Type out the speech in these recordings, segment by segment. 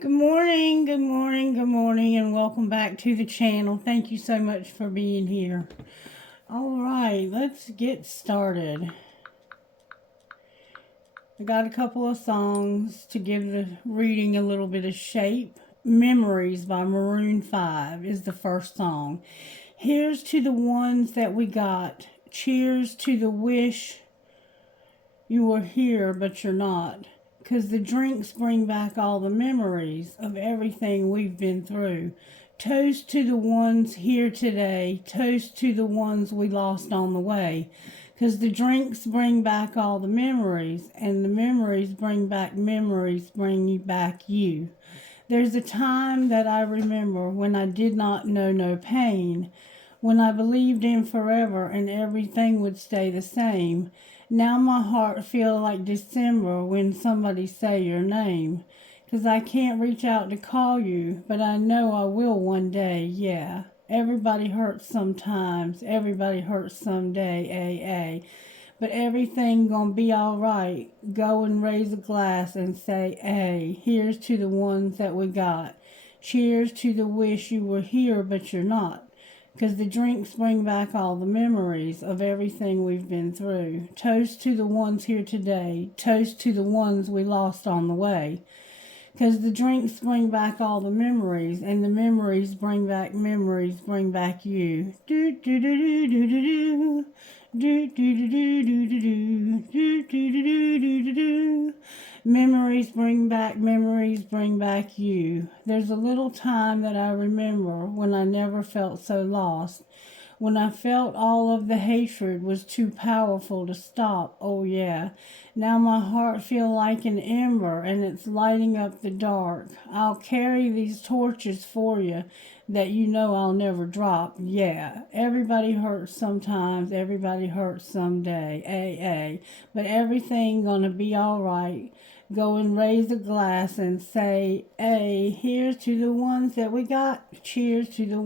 Good morning, good morning, good morning, and welcome back to the channel. Thank you so much for being here. All right, let's get started. I got a couple of songs to give the reading a little bit of shape. Memories by Maroon 5 is the first song. Here's to the ones that we got. Cheers to the wish you were here, but you're not. Because the drinks bring back all the memories of everything we've been through. Toast to the ones here today. Toast to the ones we lost on the way. Because the drinks bring back all the memories, and the memories bring back you. There's a time that I remember when I did not know no pain, when I believed in forever and everything would stay the same. Now my heart feel like December when somebody say your name. 'Cause I can't reach out to call you, but I know I will one day, yeah. Everybody hurts sometimes, everybody hurts someday, but everything gonna be alright. Go and raise a glass and say, hey, here's to the ones that we got. Cheers to the wish you were here, but you're not. 'Cause the drinks bring back all the memories of everything we've been through. Toast to the ones here today. Toast to the ones we lost on the way. 'Cause the drinks bring back all the memories, and the memories bring back you. Do do do do do do do. Do do do do do do do. Do do do do do do do. Memories bring back you. There's a little time that I remember when I never felt so lost. When I felt all of the hatred was too powerful to stop, oh yeah. Now my heart feel like an ember and it's lighting up the dark. I'll carry these torches for you that you know I'll never drop, yeah. Everybody hurts sometimes, everybody hurts someday, but everything gonna be alright. Go and raise a glass and say, hey, here's to the ones that we got. Cheers to the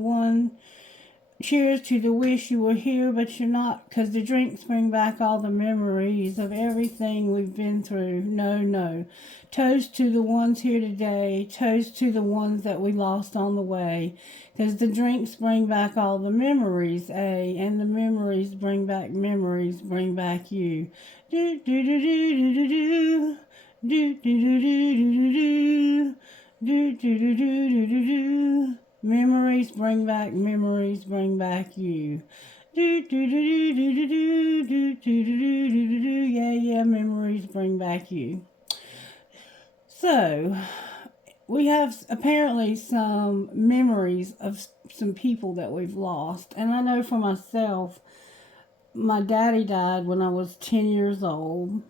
wish you were here, but you're not, 'cause the drinks bring back all the memories of everything we've been through. No, no. Toast to the ones here today. Toast to the ones that we lost on the way, 'cause the drinks bring back all the memories, and the memories bring back you. Do do do do do do do. Do do do do do do. Do do do do do do do. Memories bring back you. Do do do do do do do do do do do do. Yeah, memories bring back you. So, we have apparently some memories of some people that we've lost. And I know for myself, my daddy died when I was 10 years old.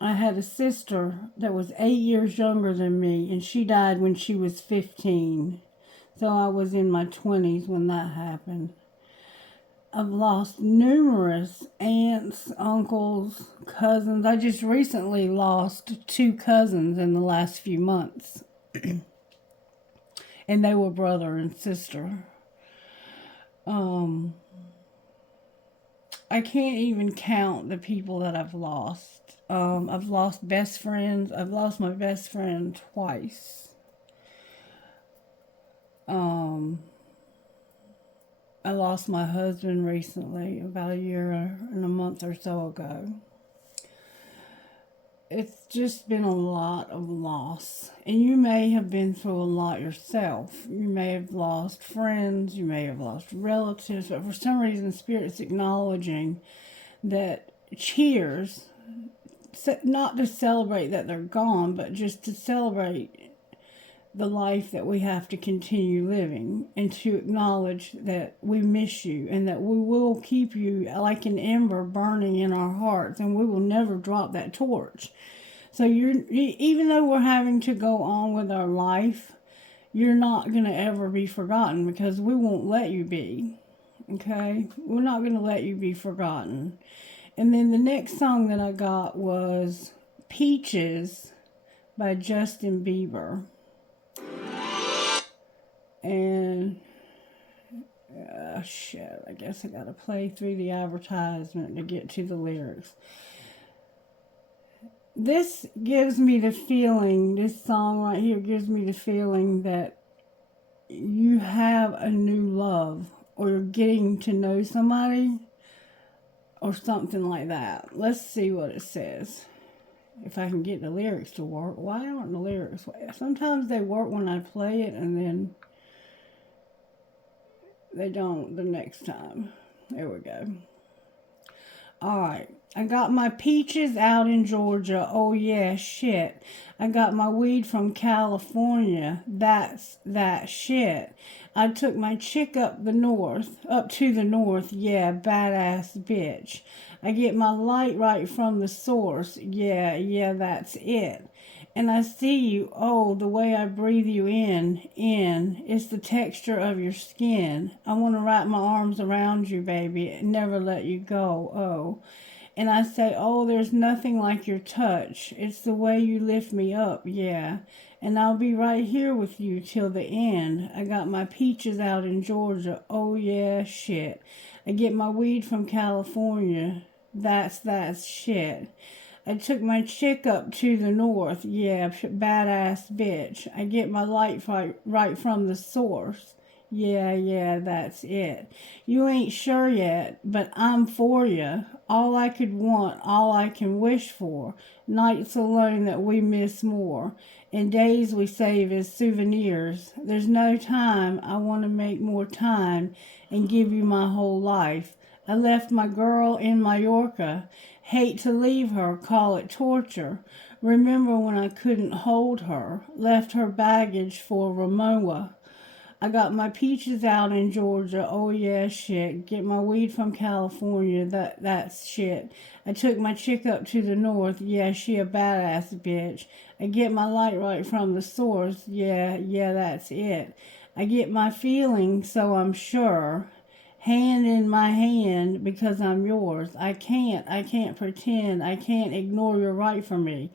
I had a sister that was 8 years younger than me, and she died when she was 15. So I was in my 20s when that happened. I've lost numerous aunts, uncles, cousins. I just recently lost 2 cousins in the last few months. And they were brother and sister. I can't even count the people that I've lost. I've lost best friends. I've lost my best friend twice. I lost my husband recently, about a year and a month or so ago. It's just been a lot of loss. And you may have been through a lot yourself. You may have lost friends, you may have lost relatives, but for some reason, Spirit's acknowledging that cheers, not to celebrate that they're gone, but just to celebrate the life that we have to continue living, and to acknowledge that we miss you and that we will keep you like an ember burning in our hearts, and we will never drop that torch. So even though we're having to go on with our life, you're not going to ever be forgotten, because we won't let you be. Okay? We're not going to let you be forgotten. And then the next song that I got was Peaches by Justin Bieber. And shit, I guess I gotta play through the advertisement to get to the lyrics. This gives me the feeling, this song right here gives me the feeling that you have a new love, or you're getting to know somebody, or something like that. Let's see what it says. If I can get the lyrics to work. Why aren't the lyrics? Sometimes they work when I play it, and then they don't the next time. There we go. Alright. I got my peaches out in Georgia. Oh yeah, shit. I got my weed from California. That's that shit. I took my chick up to the north. Yeah, badass bitch. I get my light right from the source. Yeah, that's it. And I see you, oh, the way I breathe you in. It's the texture of your skin. I want to wrap my arms around you, baby, and never let you go, oh. And I say, oh, there's nothing like your touch. It's the way you lift me up, yeah. And I'll be right here with you till the end. I got my peaches out in Georgia, oh yeah, shit. I get my weed from California, that's shit. I took my chick up to the north. Yeah, badass bitch. I get my light right from the source. Yeah, that's it. You ain't sure yet, but I'm for ya. All I could want, all I can wish for. Nights alone that we miss more. And days we save as souvenirs. There's no time. I want to make more time and give you my whole life. I left my girl in Mallorca. Hate to leave her, call it torture. Remember when I couldn't hold her, left her baggage for Ramoa. I got my peaches out in Georgia, oh yeah, shit. Get my weed from California, that's shit. I took my chick up to the north, yeah, she a badass bitch. I get my light right from the source, yeah, that's it. I get my feelings, so I'm sure. Hand in my hand because I'm yours. I can't pretend. I can't ignore your right for me.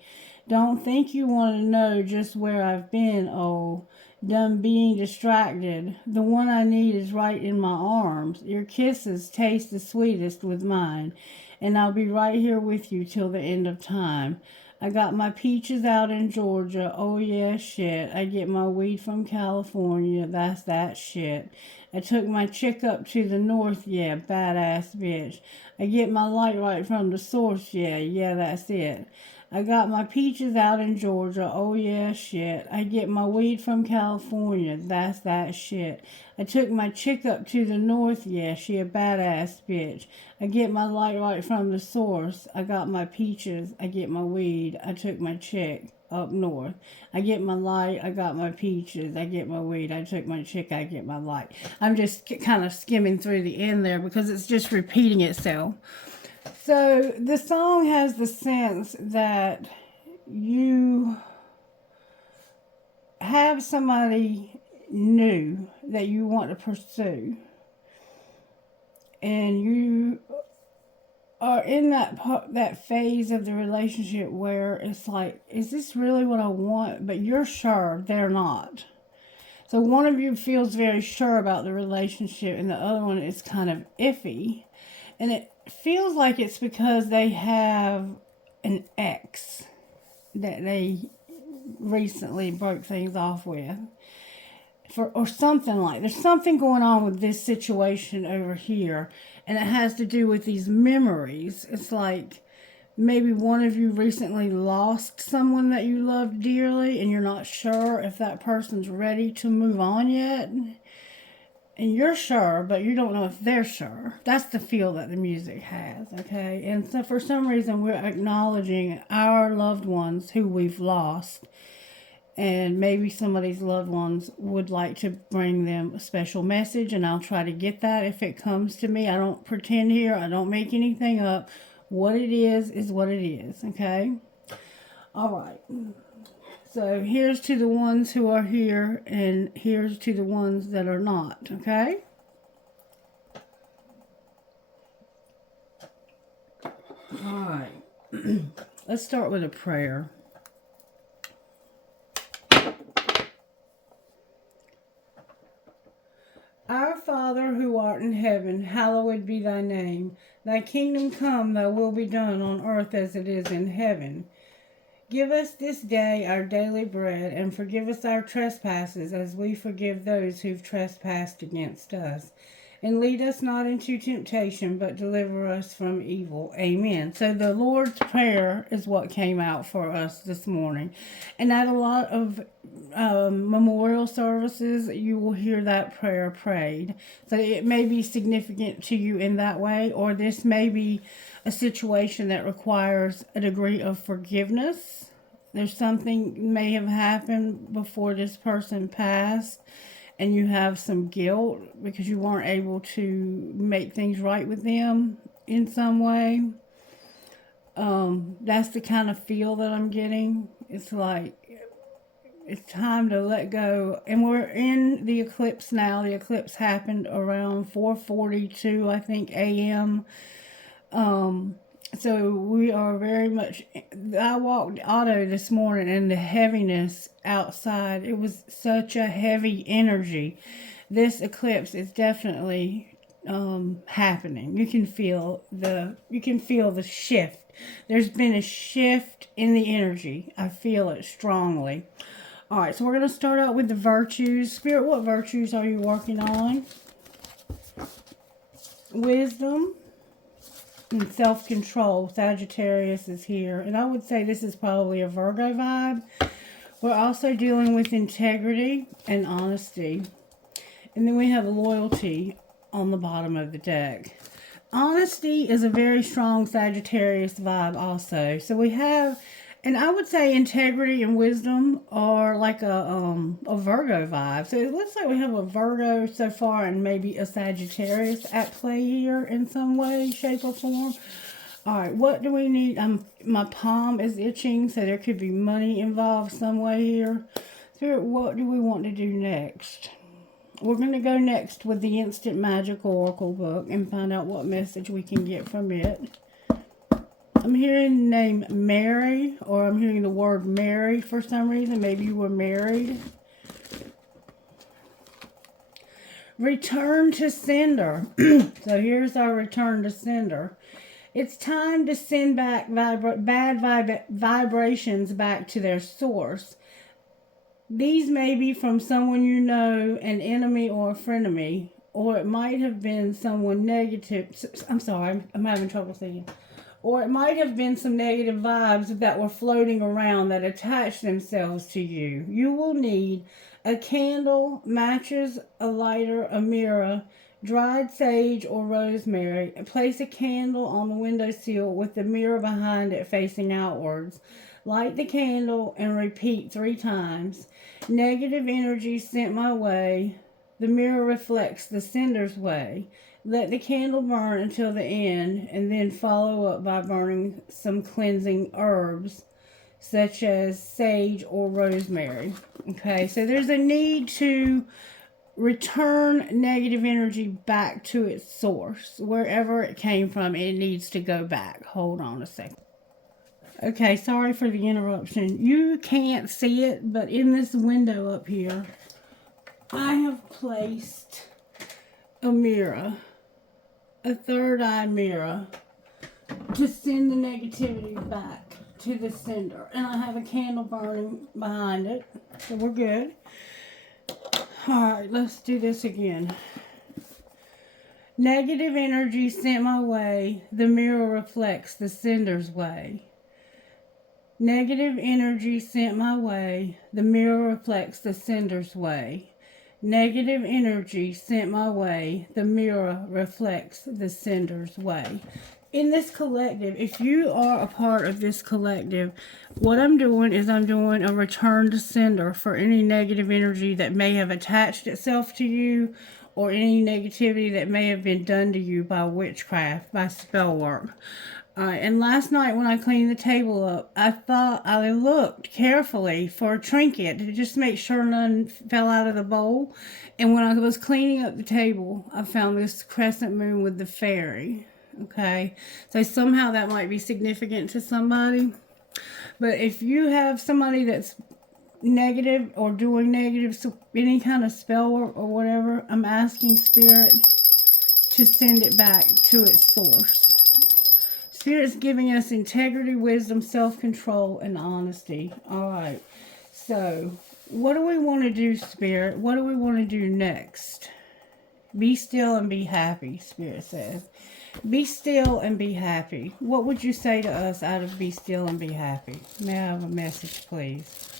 Don't think you want to know just where I've been, oh. Done being distracted. The one I need is right in my arms. Your kisses taste the sweetest with mine. And I'll be right here with you till the end of time. I got my peaches out in Georgia. Oh yeah, shit. I get my weed from California. That's that shit. I took my chick up to the north. Yeah, badass bitch. I get my light right from the source. Yeah, that's it. I got my peaches out in Georgia. Oh yeah, shit. I get my weed from California. That's that shit. I took my chick up to the north. Yeah, she a badass bitch. I get my light right from the source. I got my peaches. I get my weed. I took my chick up north. I get my light. I got my peaches. I get my weed. I took my chick. I get my light. I'm just kind of skimming through the end there because it's just repeating itself. So the song has the sense that you have somebody new that you want to pursue, and you are in that phase of the relationship where it's like, is this really what I want? But you're sure they're not. So one of you feels very sure about the relationship, and the other one is kind of iffy. And it feels like it's because they have an ex that they recently broke things off with. Or something like, there's something going on with this situation over here, and it has to do with these memories. It's like maybe one of you recently lost someone that you loved dearly, and you're not sure if that person's ready to move on yet. And you're sure, but you don't know if they're sure. That's the feel that the music has, okay? And so for some reason, we're acknowledging our loved ones who we've lost. And maybe some of these loved ones would like to bring them a special message, and I'll try to get that if it comes to me. I don't pretend here. I don't make anything up. What it is what it is, okay? All right. So here's to the ones who are here, and here's to the ones that are not, okay? All right. Let's start with a prayer. Our Father, who art in heaven, hallowed be thy name. Thy kingdom come, thy will be done on earth as it is in heaven. Give us this day our daily bread, and forgive us our trespasses as we forgive those who've trespassed against us. And lead us not into temptation, but deliver us from evil. Amen. So the Lord's Prayer is what came out for us this morning. And at a lot of memorial services, you will hear that prayer prayed. So it may be significant to you in that way, or this may be a situation that requires a degree of forgiveness. There's something may have happened before this person passed, and you have some guilt because you weren't able to make things right with them in some way. That's the kind of feel that I'm getting. It's like it's time to let go. And we're in the eclipse now. The eclipse happened around 4:42, I think, a.m. So we are very much, I walked auto this morning and the heaviness outside, it was such a heavy energy. This eclipse is definitely happening. You can feel the shift. There's been a shift in the energy. I feel it strongly. All right, so we're going to start out with the virtues. Spirit, what virtues are you working on? Wisdom and self-control. Sagittarius is here. And I would say this is probably a Virgo vibe. We're also dealing with integrity and honesty. And then we have loyalty on the bottom of the deck. Honesty is a very strong Sagittarius vibe also. So we have, and I would say integrity and wisdom are like a Virgo vibe. So it looks like we have a Virgo so far and maybe a Sagittarius at play here in some way, shape, or form. All right, what do we need? My palm is itching, so there could be money involved some way here. Spirit, what do we want to do next? We're going to go next with the Instant Magic Oracle book and find out what message we can get from it. I'm hearing the name Mary, or I'm hearing the word Mary for some reason. Maybe you were married. Return to sender. So here's our return to sender. It's time to send back bad vibrations back to their source. These may be from someone you know, an enemy or a frenemy, or it might have been someone negative. I'm sorry, I'm having trouble saying. Or it might have been some negative vibes that were floating around that attached themselves to you. You will need a candle, matches, a lighter, a mirror, dried sage or rosemary. Place a candle on the windowsill with the mirror behind it facing outwards. Light the candle and repeat 3 times. Negative energy sent my way. The mirror reflects the sender's way. Let the candle burn until the end, and then follow up by burning some cleansing herbs, such as sage or rosemary. Okay, so there's a need to return negative energy back to its source. Wherever it came from, it needs to go back. Hold on a second. Okay, sorry for the interruption. You can't see it, but in this window up here, I have placed a mirror, a third eye mirror, to send the negativity back to the sender. And I have a candle burning behind it, so we're good. Alright, let's do this again. Negative energy sent my way, the mirror reflects the sender's way. Negative energy sent my way, the mirror reflects the sender's way. Negative energy sent my way, the mirror reflects the sender's way. In this collective, if you are a part of this collective, what I'm doing is I'm doing a return to sender for any negative energy that may have attached itself to you, or any negativity that may have been done to you by witchcraft, by spell work. And last night when I cleaned the table up, I looked carefully for a trinket to just make sure none fell out of the bowl. And when I was cleaning up the table, I found this crescent moon with the fairy. Okay, so somehow that might be significant to somebody. But if you have somebody that's negative or doing negative, any kind of spell work or whatever, I'm asking Spirit to send it back to its source. Spirit's giving us integrity, wisdom, self-control, and honesty. All right. So, what do we want to do, Spirit? What do we want to do next? Be still and be happy, Spirit says. Be still and be happy. What would you say to us out of be still and be happy? May I have a message, please?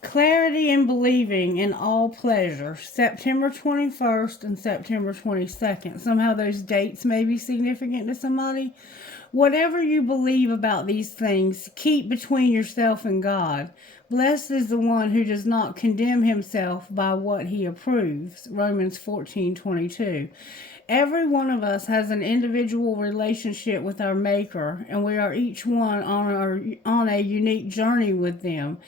Clarity in believing in all pleasure. September 21st and September 22nd. Somehow those dates may be significant to somebody. Whatever you believe about these things, keep between yourself and God. Blessed is the one who does not condemn himself by what he approves. Romans 14:22. Every one of us has an individual relationship with our Maker, and we are each one on a unique journey with them.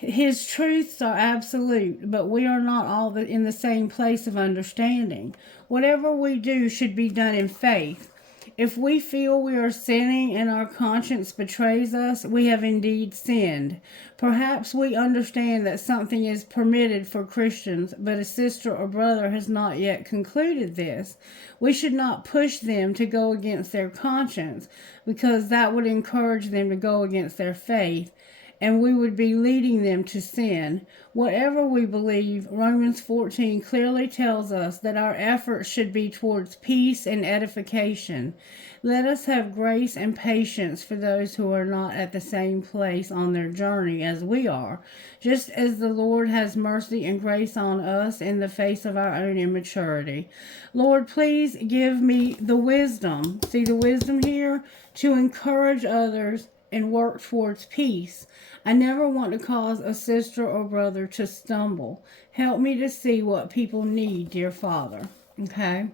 His truths are absolute, but we are not all in the same place of understanding. Whatever we do should be done in faith. If we feel we are sinning and our conscience betrays us, we have indeed sinned. Perhaps we understand that something is permitted for Christians, but a sister or brother has not yet concluded this. We should not push them to go against their conscience, because that would encourage them to go against their faith, and we would be leading them to sin. Whatever we believe, Romans 14 clearly tells us that our efforts should be towards peace and edification. Let us have grace and patience for those who are not at the same place on their journey as we are, just as the Lord has mercy and grace on us in the face of our own immaturity. Lord, please give me the wisdom, see the wisdom here, to encourage others and work towards peace. I never want to cause a sister or brother to stumble. Help me to see what people need, dear Father. Okay?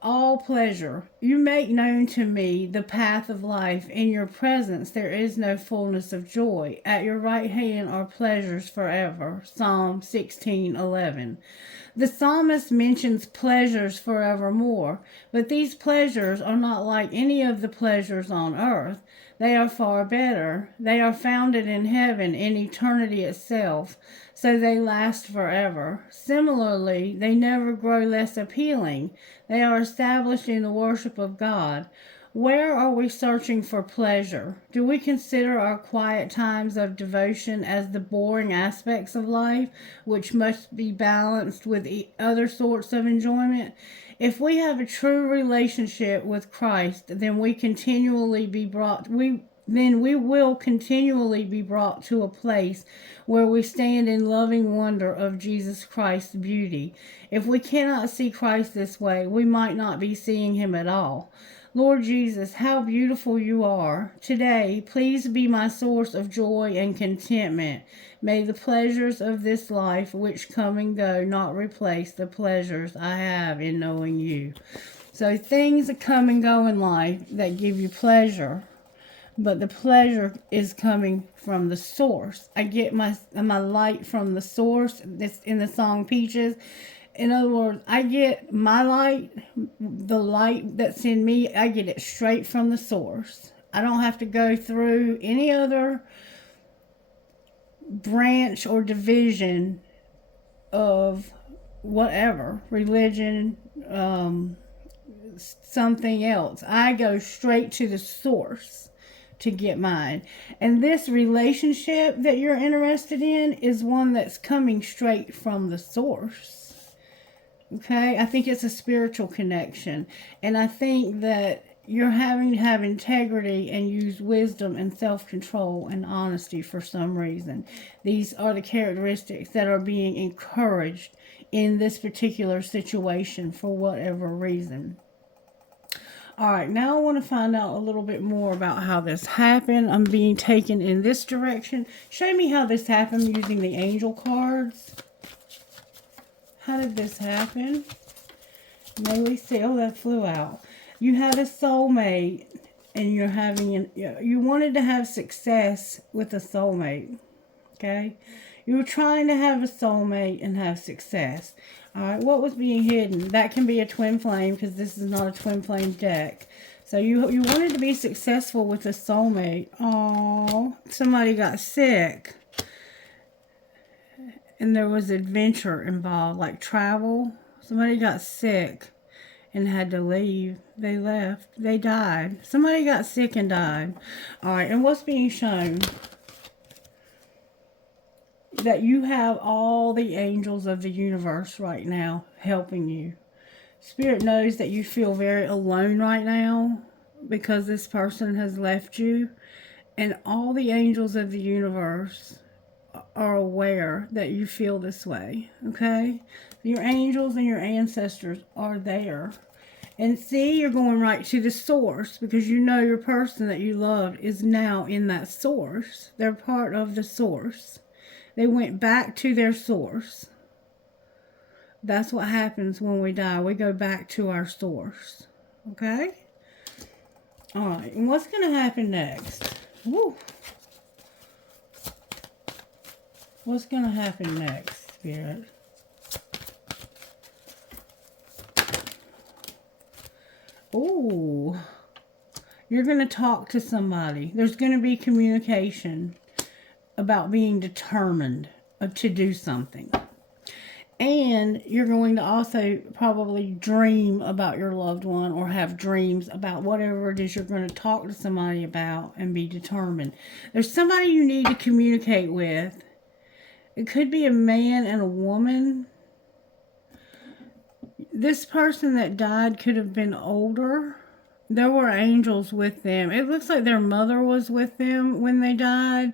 All pleasure. You make known to me the path of life. In your presence there is no fullness of joy. At your right hand are pleasures forever. Psalm 16:11. The psalmist mentions pleasures forevermore, but these pleasures are not like any of the pleasures on earth. They are far better. They are founded in heaven, in eternity itself, so they last forever. Similarly, they never grow less appealing. They are established in the worship of God. Where are we searching for pleasure? Do we consider our quiet times of devotion as the boring aspects of life, which must be balanced with other sorts of enjoyment? If we have a true relationship with Christ, then we will continually be brought to a place where we stand in loving wonder of Jesus Christ's beauty. If we cannot see Christ this way, we might not be seeing him at all. Lord Jesus, how beautiful you are. Today, please be my source of joy and contentment. May the pleasures of this life, which come and go, not replace the pleasures I have in knowing you. So things that come and go in life that give you pleasure, but the pleasure is coming from the source. I get my light from the source. That's in the song Peaches. In other words, I get my light, the light that's in me, I get it straight from the source. I don't have to go through any other branch or division of whatever, religion, something else. I go straight to the source to get mine. And this relationship that you're interested in is one that's coming straight from the source. Okay, I think it's a spiritual connection. And I think that you're having to have integrity and use wisdom and self-control and honesty for some reason. These are the characteristics that are being encouraged in this particular situation for whatever reason. All right, now I want to find out a little bit more about how this happened. I'm being taken in this direction. Show me how this happened using the angel cards. How did this happen? May we see? Oh, that flew out. You had a soulmate, and you wanted to have success with a soulmate. Okay? You were trying to have a soulmate and have success. All right, what was being hidden? That can be a twin flame, because this is not a twin flame deck. So you wanted to be successful with a soulmate. Oh, somebody got sick. And there was adventure involved, like travel. Somebody got sick. and had to leave. They left. They died. Somebody got sick and died. All right, and what's being shown? That you have all the angels of the universe right now helping you. Spirit knows that you feel very alone right now because this person has left you. And all the angels of the universe are aware that you feel this way, okay? Your angels and your ancestors are there. And see, you're going right to the source because you know your person that you loved is now in that source. They're part of the source. They went back to their source. That's what happens when we die. We go back to our source, okay? All right, and what's going to happen next? Woo. What's going to happen next, Spirit? Ooh. You're going to talk to somebody. There's going to be communication about being determined to do something. And you're going to also probably dream about your loved one or have dreams about whatever it is you're going to talk to somebody about and be determined. There's somebody you need to communicate with. It could be a man and a woman. This person that died could have been older. There were angels with them. It looks like their mother was with them when they died,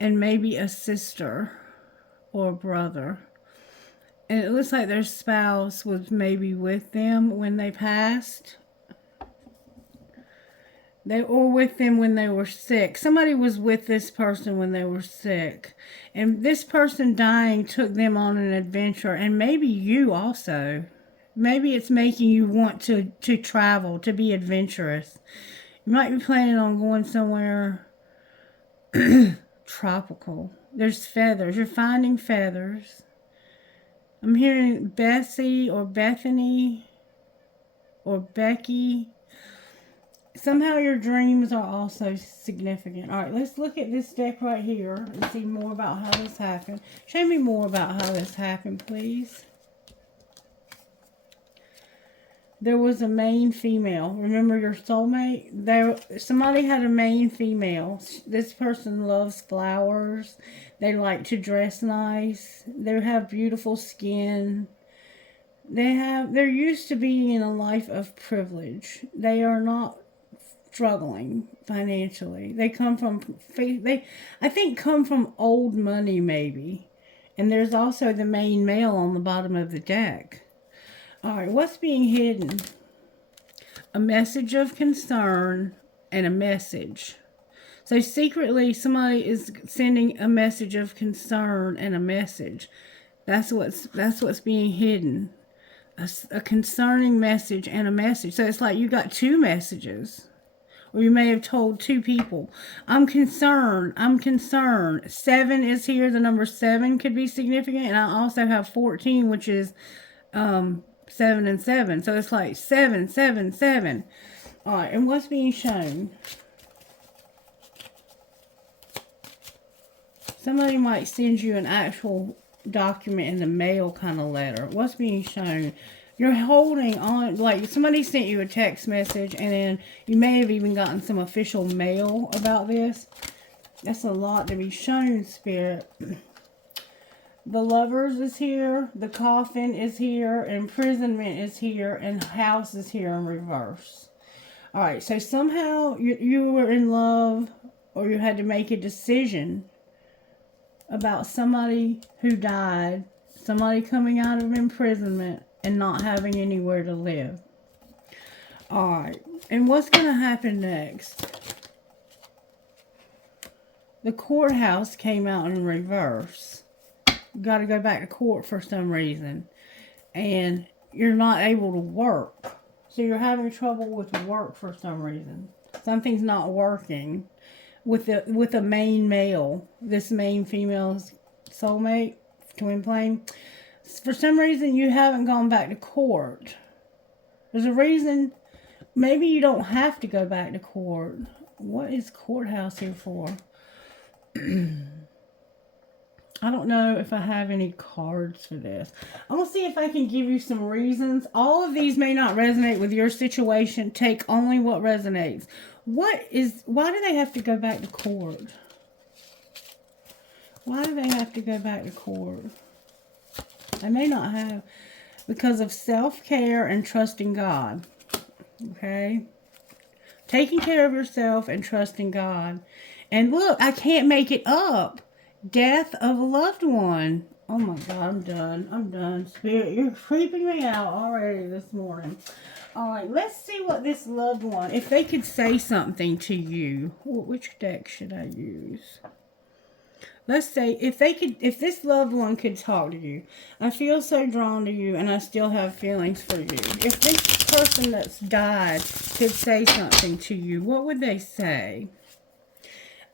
and maybe a sister or a brother. And it looks like their spouse was maybe with them when they passed. They were with them when they were sick. Somebody was with this person when they were sick. And this person dying took them on an adventure. And maybe you also. Maybe it's making you want to travel, to be adventurous. You might be planning on going somewhere tropical. There's feathers. You're finding feathers. I'm hearing Bessie or Bethany or Becky. Somehow your dreams are also significant. All right, let's look at this deck right here and see more about how this happened. Show me more about how this happened, please. There was a male female. Remember your soulmate? Somebody had a male female. This person loves flowers. They like to dress nice. They have beautiful skin. They're used to being in a life of privilege. They are not struggling financially. They come from I think come from old money maybe. And there's also the main male on the bottom of the deck. All right, what's being hidden? A message of concern and a message. So secretly, somebody is sending a message of concern and a message. That's what's being hidden. A concerning message and a message. So it's like you got two messages. Or you may have told two people, I'm concerned. 7 is here. The number 7 could be significant. And I also have 14, which is 7 and 7. So it's like 7, 7, 7. All right, and what's being shown? Somebody might send you an actual document in the mail kind of letter. What's being shown? You're holding on, like somebody sent you a text message and then you may have even gotten some official mail about this. That's a lot to be shown, Spirit. The Lovers is here, the Coffin is here, imprisonment is here, and house is here in reverse. Alright, so somehow you were in love or you had to make a decision about somebody who died, somebody coming out of imprisonment and not having anywhere to live. Alright, and what's going to happen next? The courthouse came out in reverse. You got to go back to court for some reason. And you're not able to work. So you're having trouble with work for some reason. Something's not working with a main male. This main female's soulmate, Twinflame. For some reason you haven't gone back to court. There's a reason. Maybe you don't have to go back to court. What is courthouse here for? I don't know if I have any cards for this. I'm going to see if I can give you some reasons. All of these may not resonate with your situation. Take only what resonates. Why do they have to go back to court? Why do they have to go back to court? They may not have. Because of self-care and trusting God. Okay? Taking care of yourself and trusting God. And look, I can't make it up. Death of a loved one. Oh my God, I'm done. I'm done. Spirit, you're creeping me out already this morning. Alright, let's see what this loved one, if they could say something to you. Which deck should I use? Let's say, if this loved one could talk to you. I feel so drawn to you and I still have feelings for you. If this person that's died could say something to you, what would they say?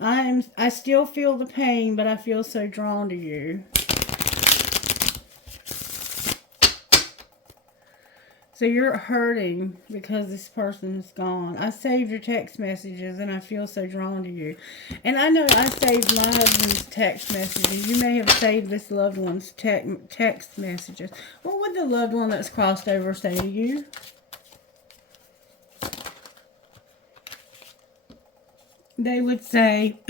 I still feel the pain, but I feel so drawn to you. So you're hurting because this person is gone. I saved your text messages and I feel so drawn to you. And I know I saved my husband's text messages. You may have saved this loved one's text messages. What would the loved one that's crossed over say to you? They would say,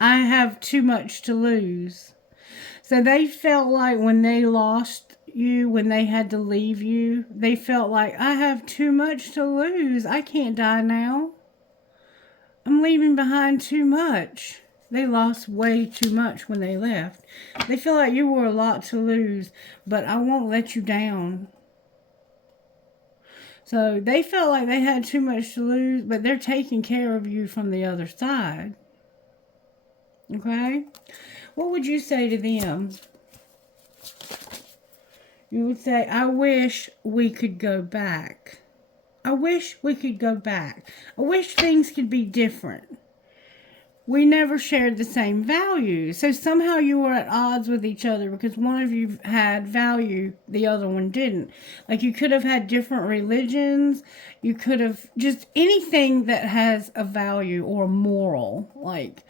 I have too much to lose. So they felt like when they lost you, when they had to leave you, they felt like, I have too much to lose. I can't die now. I'm leaving behind too much. They lost way too much when they left. They feel like you were a lot to lose, but I won't let you down. So they felt like they had too much to lose, but they're taking care of you from the other side. Okay? What would you say to them? You would say, I wish we could go back. I wish we could go back. I wish things could be different. We never shared the same values. So somehow you were at odds with each other because one of you had value, the other one didn't. Like you could have had different religions. You could have just anything that has a value or moral. Like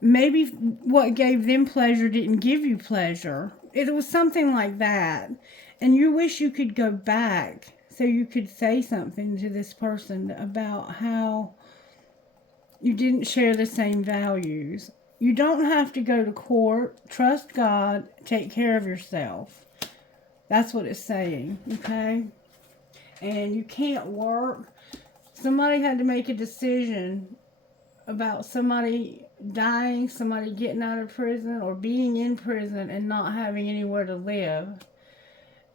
maybe what gave them pleasure didn't give you pleasure. It was something like that. And you wish you could go back so you could say something to this person about how you didn't share the same values. You don't have to go to court. Trust God. Take care of yourself. That's what it's saying, okay? And you can't work. Somebody had to make a decision about somebody dying, somebody getting out of prison, or being in prison and not having anywhere to live.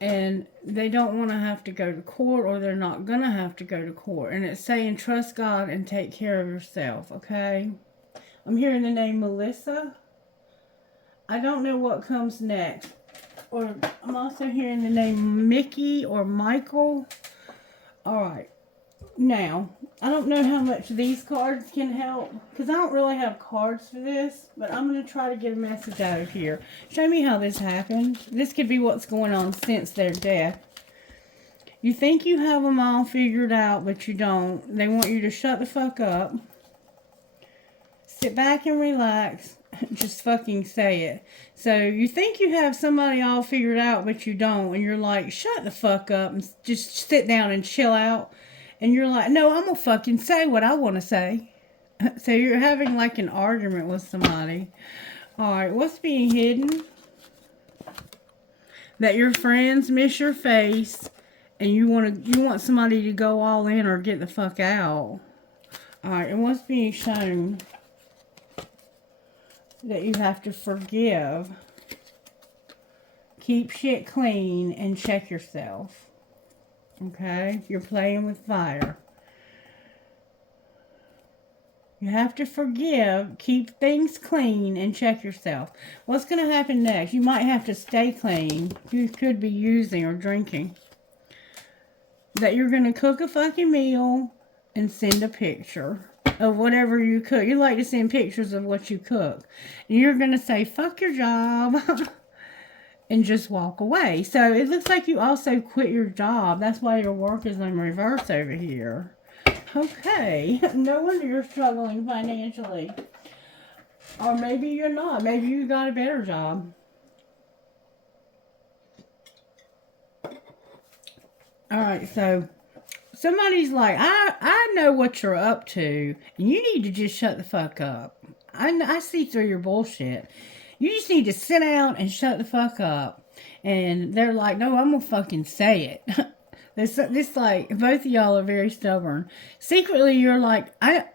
And they don't want to have to go to court, or they're not going to have to go to court. And it's saying trust God and take care of yourself, okay? I'm hearing the name Melissa. I don't know what comes next. Or I'm also hearing the name Mickey or Michael. Alright. Now, I don't know how much these cards can help, because I don't really have cards for this, but I'm going to try to get a message out of here. Show me how this happened. This could be what's going on since their death. You think you have them all figured out, but you don't. They want you to shut the fuck up. Sit back and relax. Just fucking say it. So you think you have somebody all figured out, but you don't. And you're like, shut the fuck up and just sit down and chill out. And you're like, no, I'm going to fucking say what I want to say. So you're having like an argument with somebody. Alright, what's being hidden? That your friends miss your face. And you want somebody to go all in or get the fuck out. Alright, and what's being shown? That you have to forgive. Keep shit clean and check yourself. Okay, you're playing with fire. You have to forgive, keep things clean, and check yourself. What's going to happen next? You might have to stay clean. You could be using or drinking. That you're going to cook a fucking meal and send a picture of whatever you cook. You like to send pictures of what you cook. And you're going to say, fuck your job. And just walk away. So it looks like you also quit your job. That's why your work is in reverse over here. Okay. No wonder you're struggling financially. Or maybe you're not. Maybe you got a better job. Alright, so somebody's like, I know what you're up to, and you need to just shut the fuck up. I see through your bullshit. You just need to sit down and shut the fuck up. And they're like, no, I'm gonna fucking say it. This like both of y'all are very stubborn. Secretly, you're like, I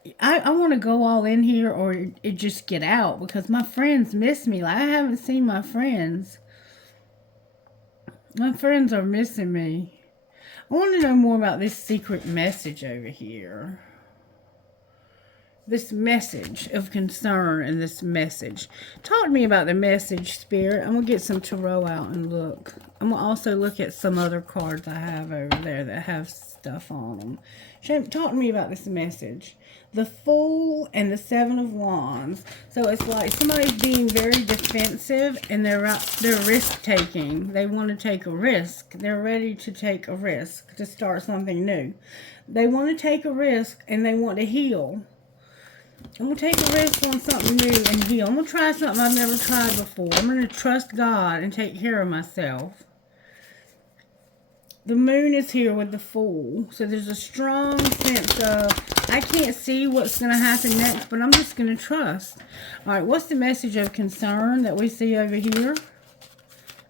want to go all in here or it just get out because my friends miss me. Like I haven't seen my friends. My friends are missing me. I want to know more about this secret message over here. This message of concern and this message. Talk to me about the message, Spirit. I'm going to get some tarot out and look. I'm going to also look at some other cards I have over there that have stuff on them. Talk to me about this message. The Fool and the Seven of Wands. So it's like somebody's being very defensive and they're risk-taking. They want to take a risk. They're ready to take a risk to start something new. They want to take a risk and they want to heal. I'm going to take a risk on something new and heal. I'm going to try something I've never tried before. I'm going to trust God and take care of myself. The Moon is here with the Fool. So there's a strong sense of, I can't see what's going to happen next, but I'm just going to trust. Alright, what's the message of concern that we see over here?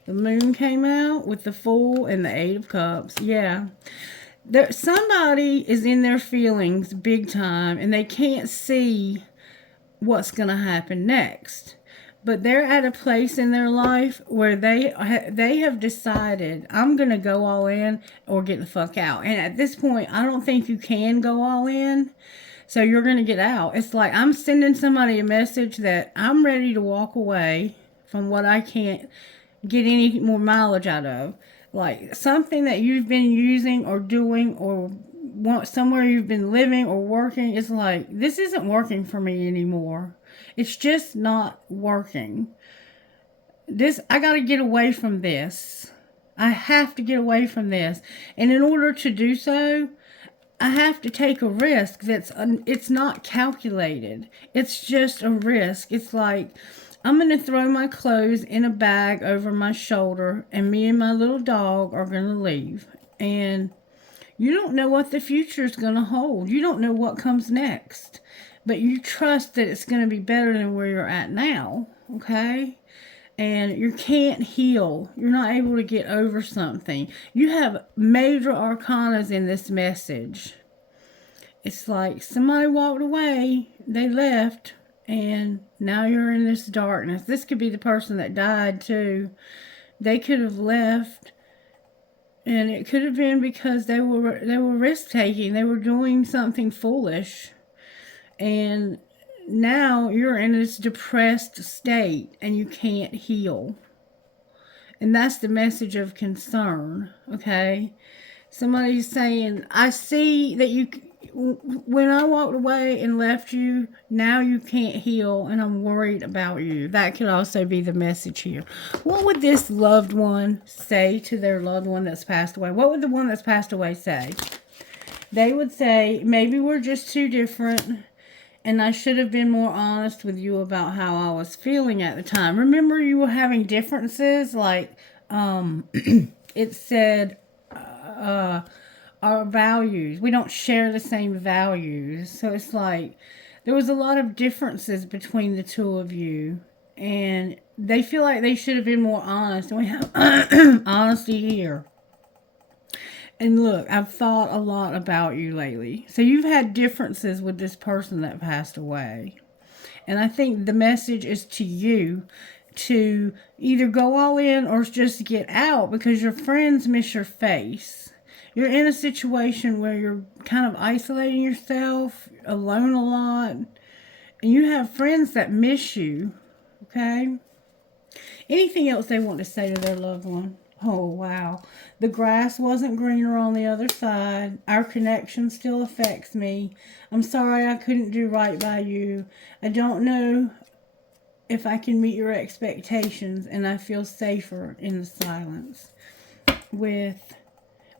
The Moon came out with the Fool and the Eight of Cups. Yeah. Somebody is in their feelings big time and they can't see what's going to happen next. But they're at a place in their life where they have decided, I'm going to go all in or get the fuck out. And at this point, I don't think you can go all in. So you're going to get out. It's like I'm sending somebody a message that I'm ready to walk away from what I can't get any more mileage out of. Like something that you've been using or doing or somewhere you've been living or working. It's like, this isn't working for me anymore. It's just not working. I got to get away from this. I have to get away from this. And in order to do so, I have to take a risk it's not calculated. It's just a risk. It's like, I'm going to throw my clothes in a bag over my shoulder and me and my little dog are going to leave. And you don't know what the future is going to hold. You don't know what comes next. But you trust that it's going to be better than where you're at now. Okay? And you can't heal. You're not able to get over something. You have major arcanas in this message. It's like somebody walked away. They left. And now you're in this darkness. This could be the person that died too. They could have left. And it could have been because they were risk-taking. They were doing something foolish. And now you're in this depressed state and you can't heal. And that's the message of concern, okay? Somebody's saying, I see that when I walked away and left you, now you can't heal and I'm worried about you. That could also be the message here. What would this loved one say to their loved one that's passed away? What would the one that's passed away say? They would say, maybe we're just too different. And I should have been more honest with you about how I was feeling at the time. Remember, you were having differences. Like, it said, our values. We don't share the same values. So it's like, there was a lot of differences between the two of you. And they feel like they should have been more honest. And we have honesty here. And look, I've thought a lot about you lately. So you've had differences with this person that passed away. And I think the message is to you to either go all in or just get out because your friends miss your face. You're in a situation where you're kind of isolating yourself, alone a lot. And you have friends that miss you. Okay? Anything else they want to say to their loved one? Oh, wow. The grass wasn't greener on the other side. Our connection still affects me. I'm sorry I couldn't do right by you. I don't know if I can meet your expectations, and I feel safer in the silence.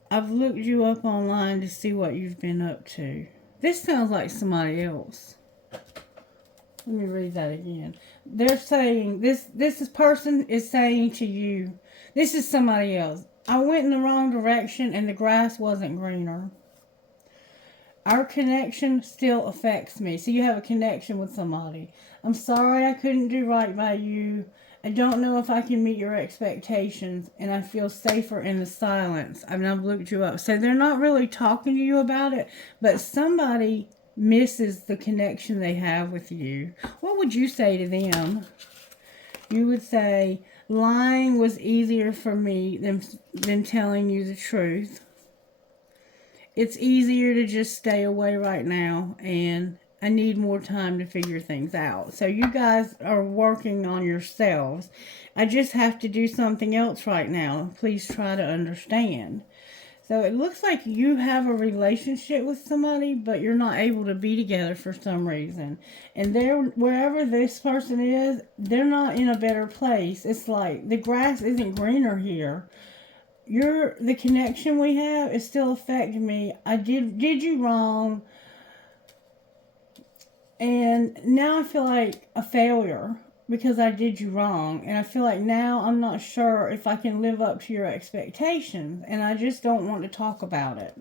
I've looked you up online to see what you've been up to. This sounds like somebody else. Let me read that again. They're saying, this person is saying to you, this is somebody else. I went in the wrong direction and the grass wasn't greener. Our connection still affects me. So you have a connection with somebody. I'm sorry I couldn't do right by you. I don't know if I can meet your expectations, and I feel safer in the silence. I mean, I've looked you up. So they're not really talking to you about it, but somebody misses the connection they have with you. What would you say to them? You would say, lying was easier for me than telling you the truth. It's easier to just stay away right now, and I need more time to figure things out. So you guys are working on yourselves. I just have to do something else right now. Please try to understand. So it looks like you have a relationship with somebody, but you're not able to be together for some reason. And wherever this person is, they're not in a better place. It's like the grass isn't greener here. The connection we have is still affecting me. I did you wrong, and now I feel like a failure because I did you wrong, and I feel like now I'm not sure if I can live up to your expectations, and I just don't want to talk about it.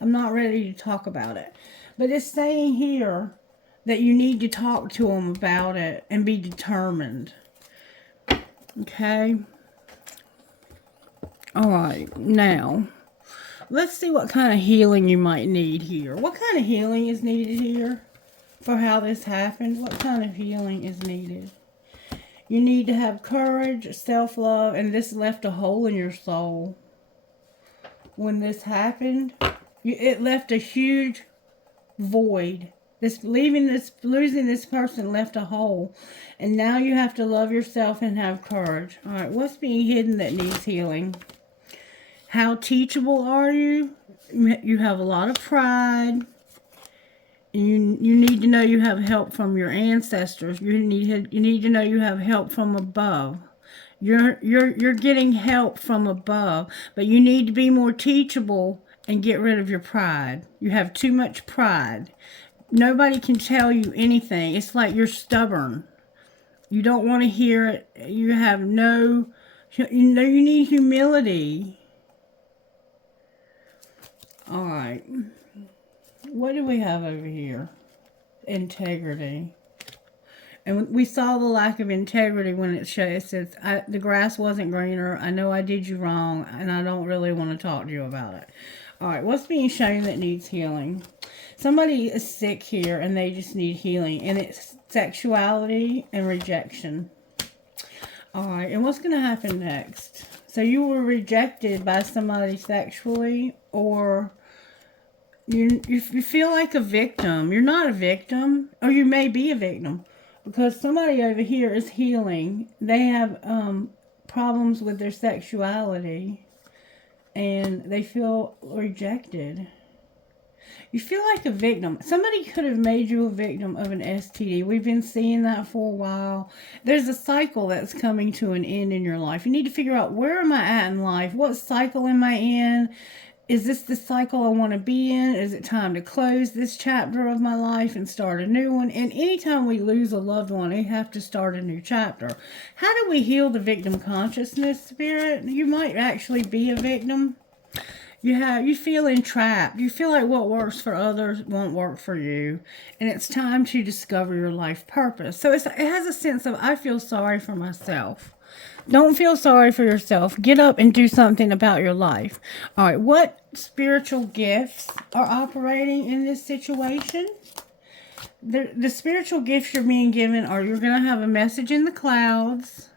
I'm not ready to talk about it. But it's saying here that you need to talk to them about it and be determined. Okay? Alright, now, let's see what kind of healing you might need here. What kind of healing is needed here for how this happened? What kind of healing is needed? You need to have courage, self-love, and this left a hole in your soul. When this happened, it left a huge void. Losing this person left a hole. And now you have to love yourself and have courage. Alright, what's being hidden that needs healing? How teachable are you? You have a lot of pride. You need to know you have help from your ancestors. You need to know you have help from above. You're getting help from above, but you need to be more teachable and get rid of your pride. You have too much pride. Nobody can tell you anything. It's like you're stubborn. You don't want to hear it. You need humility. All right. What do we have over here? Integrity. And we saw the lack of integrity when it says, the grass wasn't greener. I know I did you wrong, and I don't really want to talk to you about it. All right, what's being shown that needs healing? Somebody is sick here, and they just need healing, and it's sexuality and rejection. All right, and what's going to happen next? So you were rejected by somebody sexually, or you feel like a victim. You're not a victim, or you may be a victim, because somebody over here is healing. They have problems with their sexuality, and they feel rejected. You feel like a victim. Somebody could have made you a victim of an STD. We've been seeing that for a while. There's a cycle that's coming to an end in your life. You need to figure out, where am I at in life? What cycle am I in? Is this the cycle I want to be in? Is it time to close this chapter of my life and start a new one? And anytime we lose a loved one, we have to start a new chapter. How do we heal the victim consciousness, Spirit? You might actually be a victim. You feel entrapped. You feel like what works for others won't work for you. And it's time to discover your life purpose. So it has a sense of, I feel sorry for myself. Don't feel sorry for yourself. Get up and do something about your life. All right, what spiritual gifts are operating in this situation? The spiritual gifts you're being given are, you're going to have a message in the clouds,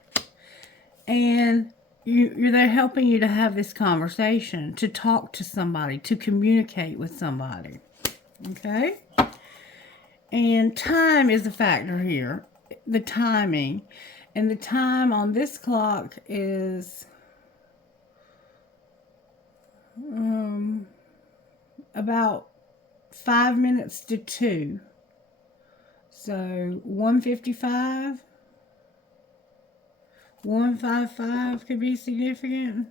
and they're helping you to have this conversation, to talk to somebody, to communicate with somebody. Okay? And time is a factor here. The timing. And the time on this clock is about 5 minutes to 2. So 1:55, 1:55 could be significant.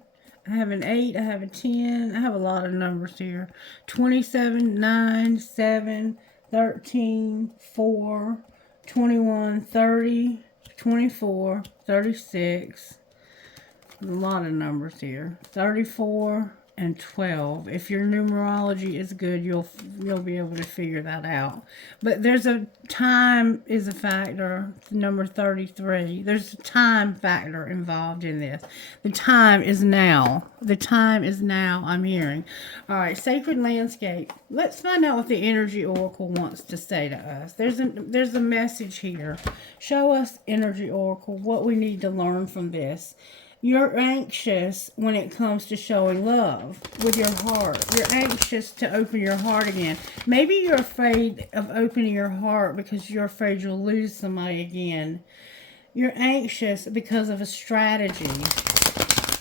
I have an 8, I have a 10, I have a lot of numbers here. 27, 9, 7, 13, 4, 21, 30, 24, 36. A lot of numbers here. 34 and 12. If your numerology is good, you'll be able to figure that out. But there's a time is a factor. Number 33. There's a time factor involved in this. The time is now. The time is now, I'm hearing. All right, sacred landscape. Let's find out what the energy oracle wants to say to us. There's a message here. Show us, energy oracle, what we need to learn from this. You're anxious when it comes to showing love with your heart. You're anxious to open your heart again. Maybe you're afraid of opening your heart because you're afraid you'll lose somebody again. You're anxious because of a strategy.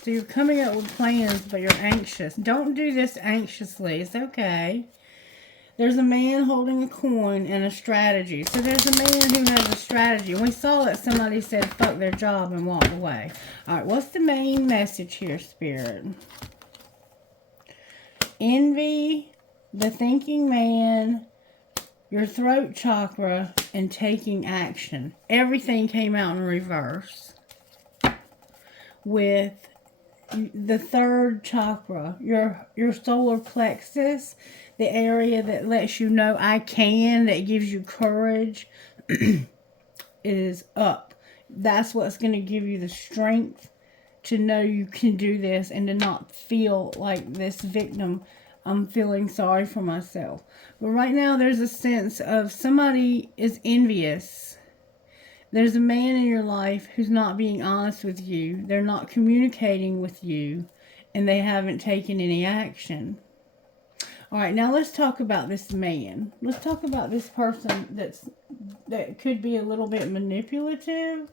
So you're coming up with plans, but you're anxious. Don't do this anxiously. It's okay. There's a man holding a coin and a strategy. So there's a man who has a strategy. We saw that somebody said fuck their job and walked away. All right, what's the main message here, Spirit? Envy, the thinking man, your throat chakra, and taking action. Everything came out in reverse. With the third chakra, your solar plexus, the area that lets you know I can, that gives you courage, is up. That's what's going to give you the strength to know you can do this and to not feel like this victim. I'm feeling sorry for myself. But right now there's a sense of somebody is envious. There's a man in your life who's not being honest with you. They're not communicating with you, and they haven't taken any action. All right, now let's talk about this man. Let's talk about this person that could be a little bit manipulative.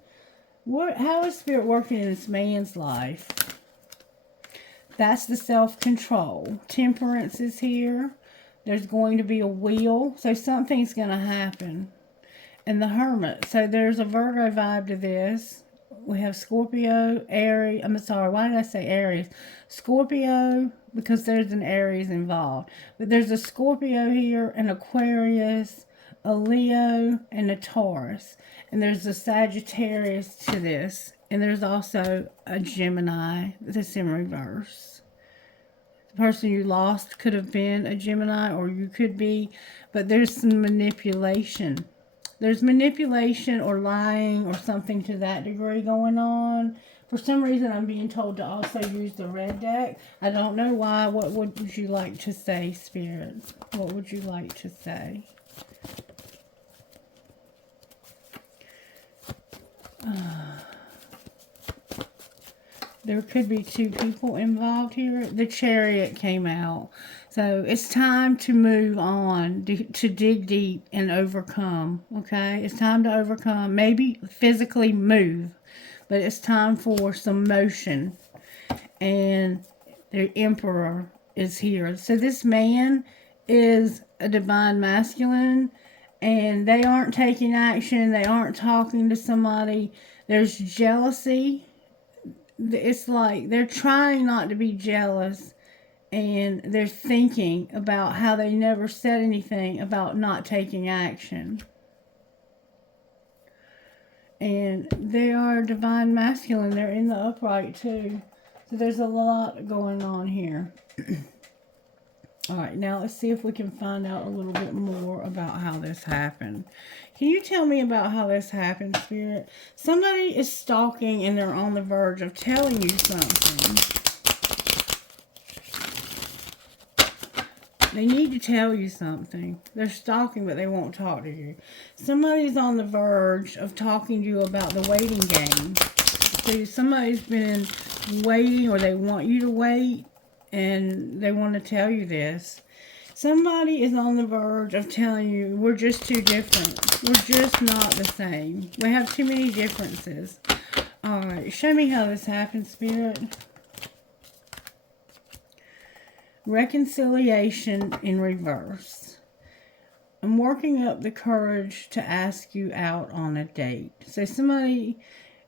How is Spirit working in this man's life? That's the self-control. Temperance is here. There's going to be a wheel. So something's going to happen. And the Hermit. So there's a Virgo vibe to this. We have Scorpio, Aries. I'm sorry, why did I say Aries? Scorpio, because there's an Aries involved. But there's a Scorpio here, an Aquarius, a Leo, and a Taurus. And there's a Sagittarius to this. And there's also a Gemini that's in reverse. The person you lost could have been a Gemini, or you could be. But there's some manipulation. There's manipulation or lying or something to that degree going on. For some reason, I'm being told to also use the red deck. I don't know why. What would you like to say, Spirit? What would you like to say? There could be two people involved here. The Chariot came out. So it's time to move on, to dig deep and overcome, okay? It's time to overcome. Maybe physically move, but it's time for some motion. And the Emperor is here. So this man is a divine masculine, and they aren't taking action. They aren't talking to somebody. There's jealousy. It's like they're trying not to be jealous, and they're thinking about how they never said anything about not taking action. And they are divine masculine. They're in the upright too. So there's a lot going on here. All right, now let's see if we can find out a little bit more about how this happened. Can you tell me about how this happened, Spirit? Somebody is stalking and they're on the verge of telling you something. They need to tell you something. They're stalking, but they won't talk to you. Somebody's on the verge of talking to you about the waiting game. So somebody's been waiting, or they want you to wait, and they want to tell you this. Somebody is on the verge of telling you, we're just too different. We're just not the same. We have too many differences. Alright, show me how this happened, Spirit. Reconciliation in reverse. I'm working up the courage to ask you out on a date. So somebody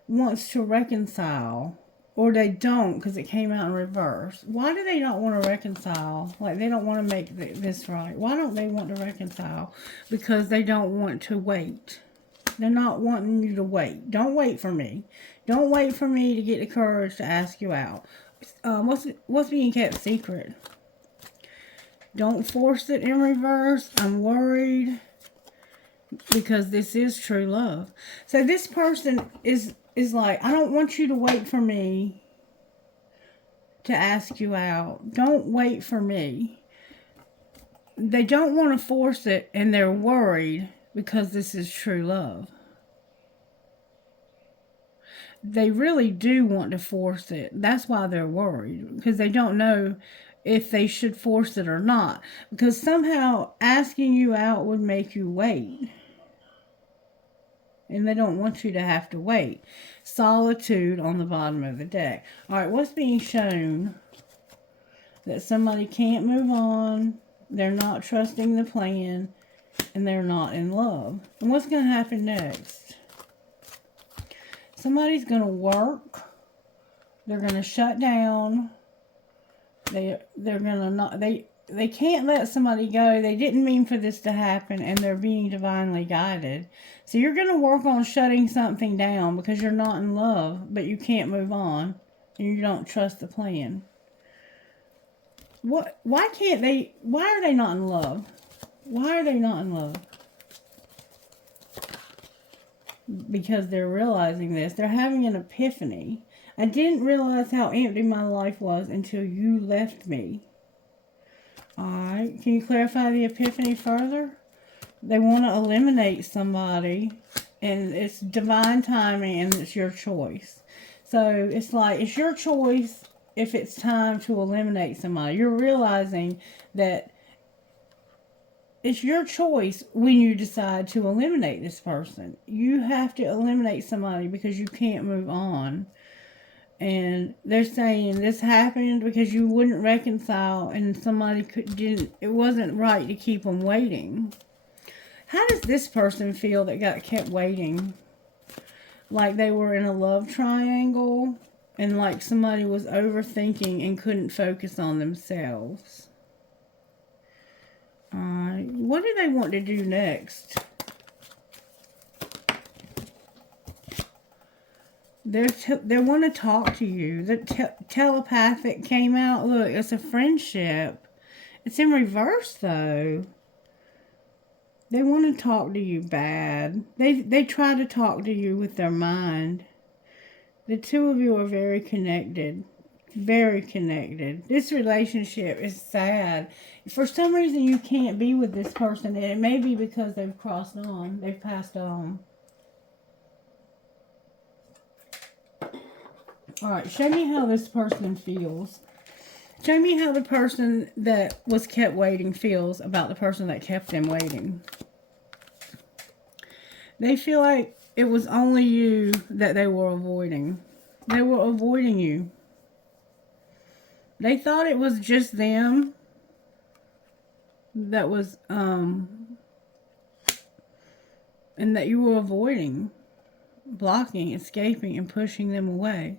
wants to reconcile, or they don't because it came out in reverse. Why do they not want to reconcile? Like, they don't want to make this right. Why don't they want to reconcile? Because they don't want to wait. They're not wanting you to wait. Don't wait for me. Don't wait for me to get the courage to ask you out. What's being kept secret? Don't force it in reverse. I'm worried because this is true love. So this person is like, I don't want you to wait for me to ask you out. Don't wait for me. They don't want to force it, and they're worried because this is true love. They really do want to force it. That's why they're worried, because they don't know if they should force it or not. Because somehow asking you out would make you wait. And they don't want you to have to wait. Solitude on the bottom of the deck. Alright, what's being shown? That somebody can't move on. They're not trusting the plan. And they're not in love. And what's going to happen next? Somebody's going to work. They're going to shut down. They're going to not... They can't let somebody go. They didn't mean for this to happen, and they're being divinely guided. So you're going to work on shutting something down because you're not in love, but you can't move on, and you don't trust the plan. Why are they not in love? Why are they not in love? Because they're realizing this. They're having an epiphany. I didn't realize how empty my life was until you left me. Alright, can you clarify the epiphany further? They want to eliminate somebody, and it's divine timing, and it's your choice. So it's like, it's your choice if it's time to eliminate somebody. You're realizing that it's your choice when you decide to eliminate this person. You have to eliminate somebody because you can't move on. And they're saying this happened because you wouldn't reconcile, and somebody it wasn't right to keep them waiting. How does this person feel that got kept waiting? Like they were in a love triangle, and like somebody was overthinking and couldn't focus on themselves. What do they want to do next? They want to talk to you. The telepathic came out. Look, it's a friendship. It's in reverse, though. They want to talk to you bad. They try to talk to you with their mind. The two of you are very connected. Very connected. This relationship is sad. For some reason, you can't be with this person. And it may be because they've crossed on. They've passed on. Alright, show me how this person feels. Show me how the person that was kept waiting feels about the person that kept them waiting. They feel like it was only you that they were avoiding. They were avoiding you. They thought it was just them that was, and that you were avoiding, blocking, escaping, and pushing them away.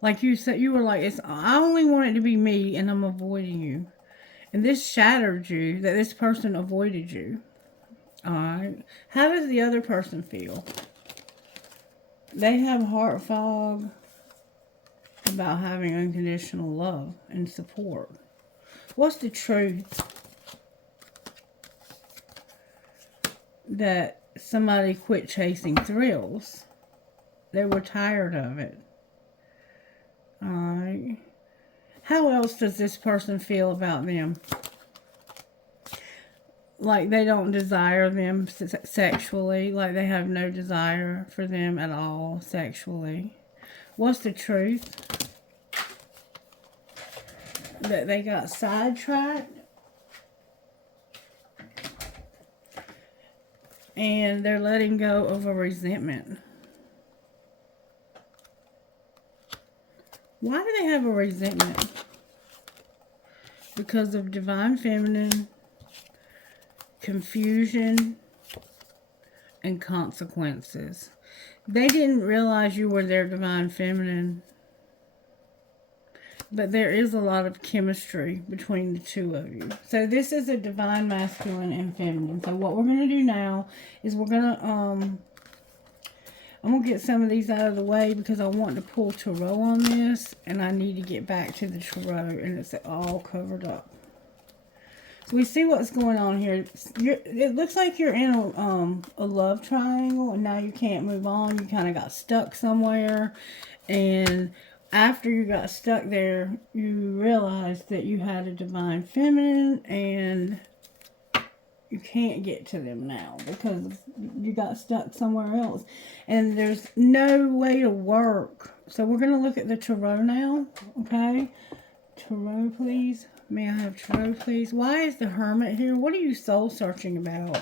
Like you said, you were like, I only want it to be me, and I'm avoiding you. And this shattered you, that this person avoided you. Alright. How does the other person feel? They have heart fog about having unconditional love and support. What's the truth? That somebody quit chasing thrills. They were tired of it. Alright. How else does this person feel about them? Like they don't desire them sexually. Like they have no desire for them at all sexually. What's the truth? That they got sidetracked. And they're letting go of a resentment. Why do they have a resentment? Because of divine feminine, confusion, and consequences. They didn't realize you were their divine feminine. but there is a lot of chemistry between the two of you. So this is a divine masculine and feminine. So what we're going to do now is we're going to, I'm going to get some of these out of the way because I want to pull tarot on this, and I need to get back to the tarot, and it's all covered up. So we see what's going on here. It looks like you're in a love triangle, and now you can't move on. You kind of got stuck somewhere, and after you got stuck there, you realized that you had a divine feminine, and you can't get to them now because you got stuck somewhere else, and there's no way to work. So we're going to look at the tarot now, okay? Tarot, please. May I have tarot, please? Why is the Hermit here? What are you soul searching about?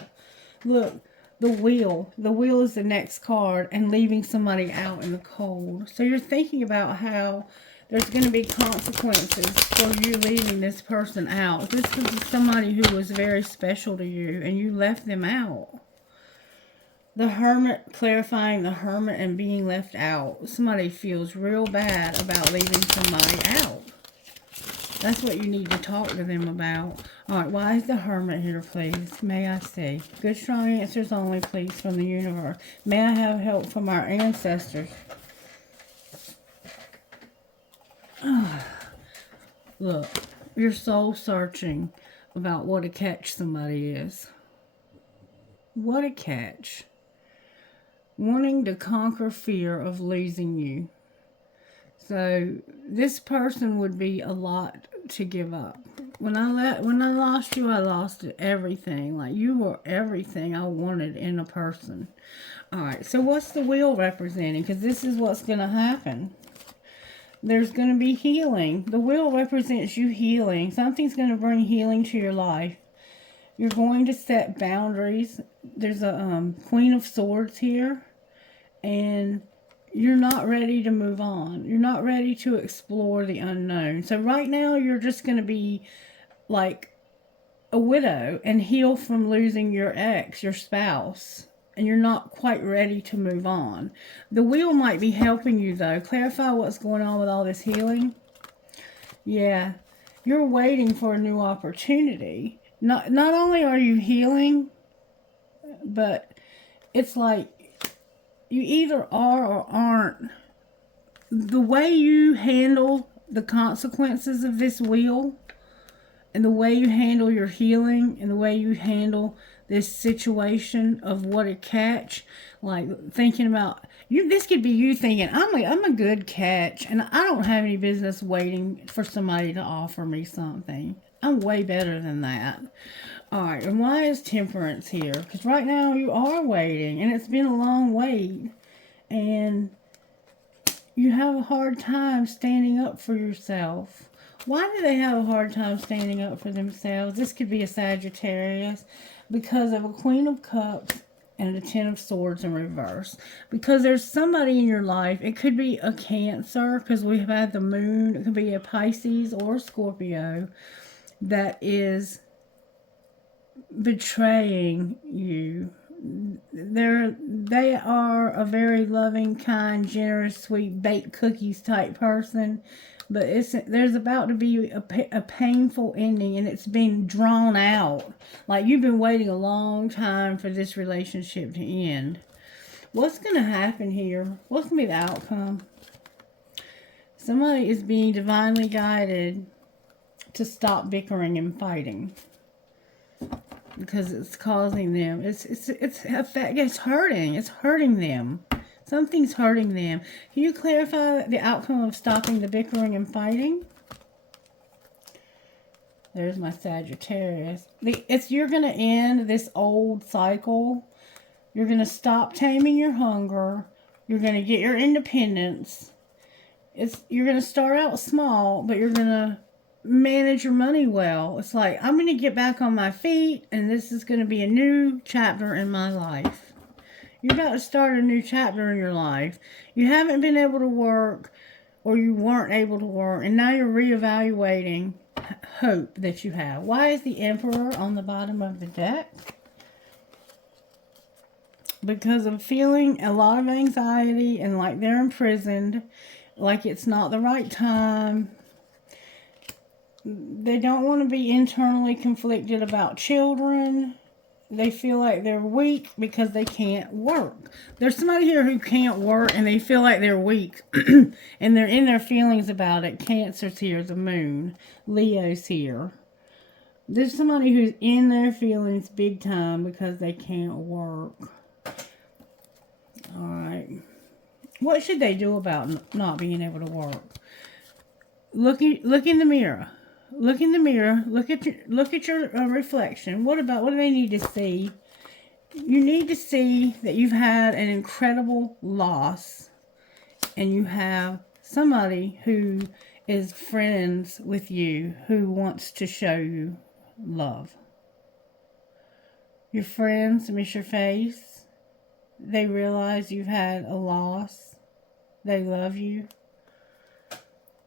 Look, the Wheel. The Wheel is the next card, and leaving somebody out in the cold. So you're thinking about how there's going to be consequences for you leaving this person out. This was somebody who was very special to you, and you left them out. The Hermit, clarifying the Hermit and being left out. Somebody feels real bad about leaving somebody out. That's what you need to talk to them about. Alright, why is the Hermit here, please? May I see? Good, strong answers only, please, from the universe. May I have help from our ancestors? Look, you're soul searching about what a catch somebody is. What a catch. Wanting to conquer fear of losing you. So this person would be a lot to give up. When I lost you, I lost everything. Like, you were everything I wanted in a person. Alright, so what's the Wheel representing? Because this is what's going to happen. There's going to be healing. The Wheel represents you healing. Something's going to bring healing to your life. You're going to set boundaries. There's a Queen of Swords here. And you're not ready to move on. You're not ready to explore the unknown. So right now, you're just going to be like a widow and heal from losing your ex, your spouse. And you're not quite ready to move on. The Wheel might be helping you, though. Clarify what's going on with all this healing. Yeah. You're waiting for a new opportunity. Not only are you healing, but it's like you either are or aren't. The way you handle the consequences of this Wheel, and the way you handle your healing, and the way you handle this situation of what a catch, like thinking about you. This could be you thinking, I'm a good catch, and I don't have any business waiting for somebody to offer me something. I'm way better than that. Alright, and why is Temperance here? Because right now you are waiting, and it's been a long wait, and you have a hard time standing up for yourself. Why do they have a hard time standing up for themselves? This could be a Sagittarius because of a Queen of Cups and a Ten of Swords in reverse. Because there's somebody in your life. It could be a Cancer because we've had the Moon. It could be a Pisces or a Scorpio that is betraying you. They are a very loving, kind, generous, sweet, baked cookies type person, but there's about to be a painful ending, and it's been drawn out. Like, you've been waiting a long time for this relationship to end. What's going to happen here? What's going to be the outcome? Somebody is being divinely guided to stop bickering and fighting. Because it's causing them. It's hurting. It's hurting them. Something's hurting them. Can you clarify the outcome of stopping the bickering and fighting? There's my Sagittarius. You're going to end this old cycle. You're going to stop taming your hunger. You're going to get your independence. You're going to start out small, but you're going to manage your money well. It's like, I'm going to get back on my feet, and this is going to be a new chapter in my life. You're about to start a new chapter in your life. You haven't been able to work, or you weren't able to work, and now you're reevaluating hope that you have. Why is the Emperor on the bottom of the deck? Because of feeling a lot of anxiety and like they're imprisoned, like it's not the right time. They don't want to be internally conflicted about children. They feel like they're weak because they can't work. There's somebody here who can't work and they feel like they're weak. And they're in their feelings about it. Cancer's here, the moon. Leo's here. There's somebody who's in their feelings big time because they can't work. Alright. What should they do about not being able to work? Look in the mirror. Look in the mirror. Look at your reflection. What do they need to see? You need to see that you've had an incredible loss, and you have somebody who is friends with you who wants to show you love. Your friends miss your face. They realize you've had a loss. They love you.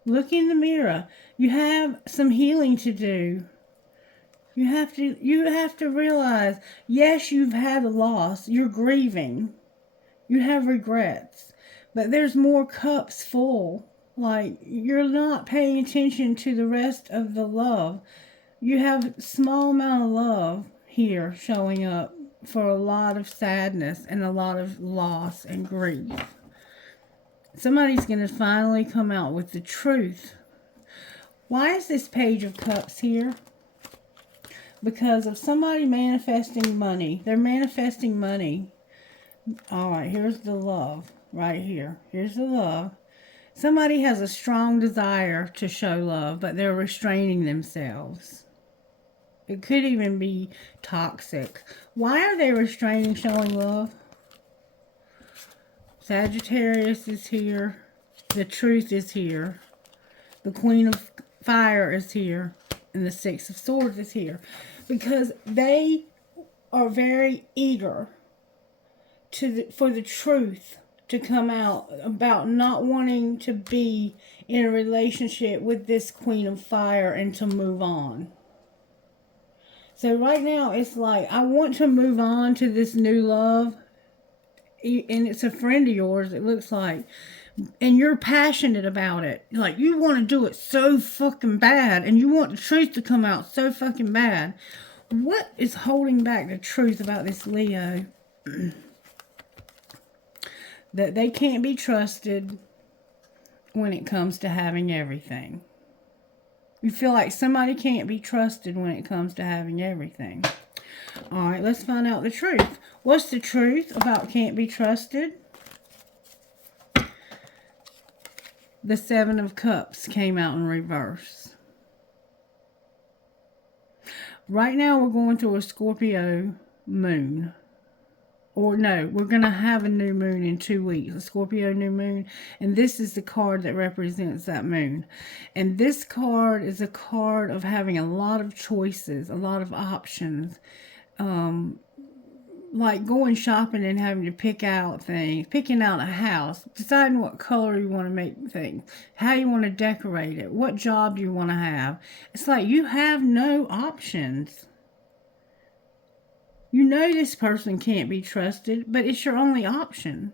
Look in the mirror. You have some healing to do. You have to realize, yes, you've had a loss. You're grieving. You have regrets. But there's more cups full. Like, you're not paying attention to the rest of the love. You have a small amount of love here showing up for a lot of sadness and a lot of loss and grief. Somebody's going to finally come out with the truth. Why is this Page of Cups here? Because of somebody manifesting money. They're manifesting money. Alright, here's the love. Right here. Here's the love. Somebody has a strong desire to show love, but they're restraining themselves. It could even be toxic. Why are they restraining showing love? Sagittarius is here. The truth is here. The Queen of Fire is here. And the Six of Swords is here. Because they are very eager for the truth to come out about not wanting to be in a relationship with this Queen of Fire and to move on. So right now it's like, I want to move on to this new love. And it's a friend of yours, it looks like. And you're passionate about it. Like, you want to do it so fucking bad. And you want the truth to come out so fucking bad. What is holding back the truth about this Leo? That they can't be trusted when it comes to having everything. You feel like somebody can't be trusted when it comes to having everything. Alright, let's find out the truth. What's the truth about can't be trusted? The Seven of Cups came out in reverse. Right now we're going through a Scorpio moon. Or no, we're going to have a new moon in 2 weeks. A Scorpio new moon. And this is the card that represents that moon. And this card is a card of having a lot of choices. A lot of options. Like going shopping and having to pick out things. Picking out a house. Deciding what color you want to make things. How you want to decorate it. What job you want to have. It's like you have no options. You know this person can't be trusted, but it's your only option.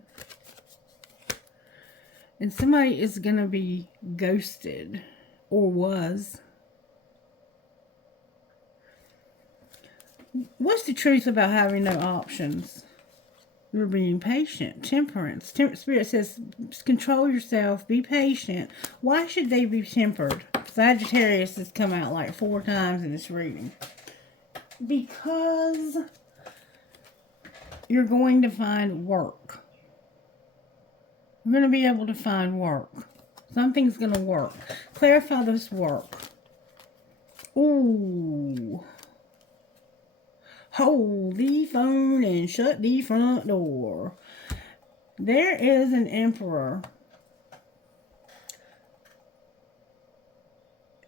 And somebody is going to be ghosted. Or was. What's the truth about having no options? You're being patient. Temperance. Spirit says, control yourself. Be patient. Why should they be tempered? Sagittarius has come out like 4 times in this reading. Because you're going to find work. You're going to be able to find work. Something's going to work. Clarify this work. Ooh. Hold the phone and shut the front door. There is an emperor.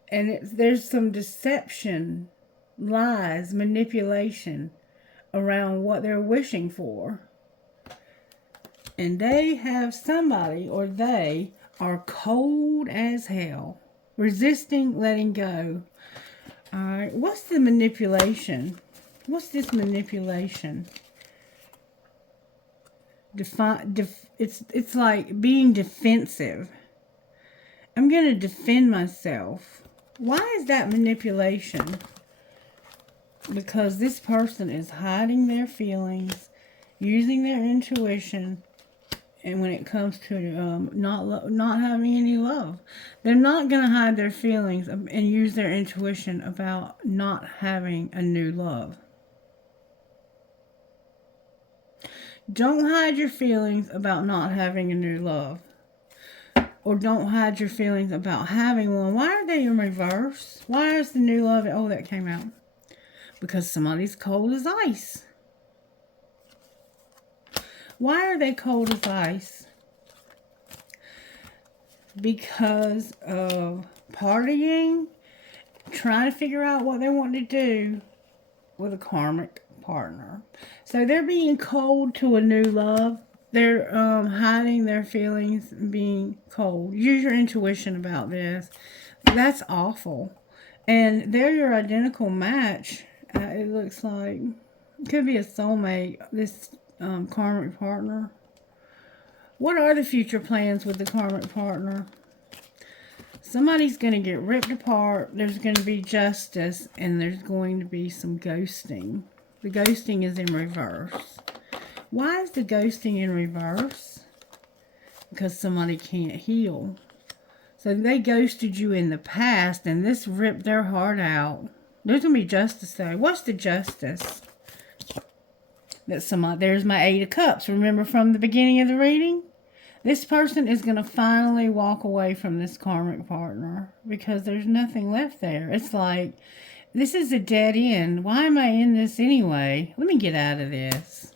And there's some deception, lies, manipulation around what they're wishing for. And they have somebody, or they are cold as hell. Resisting letting go. Alright, what's the manipulation? What's this manipulation? It's like being defensive. I'm going to defend myself. Why is that manipulation? Because this person is hiding their feelings, using their intuition, and when it comes to not having any love, they're not going to hide their feelings and use their intuition about not having a new love. Don't hide your feelings about not having a new love. Or don't hide your feelings about having one. Why are they in reverse? Why is the new love? Oh, that came out. Because somebody's cold as ice. Why are they cold as ice? Because of partying, trying to figure out what they want to do with a karmic partner. So they're being cold to a new love. They're hiding their feelings, being cold. Use your intuition about this. That's awful. And they're your identical match. It looks like it could be a soulmate, this karmic partner. What are the future plans with the karmic partner? Somebody's going to get ripped apart. There's going to be justice, and there's going to be some ghosting. The ghosting is in reverse. Why is the ghosting in reverse? Because somebody can't heal. So they ghosted you in the past, and this ripped their heart out. There's going to be justice there. What's the justice? There's my 8 of Cups. Remember from the beginning of the reading? This person is going to finally walk away from this karmic partner because there's nothing left there. It's like, this is a dead end. Why am I in this anyway? Let me get out of this.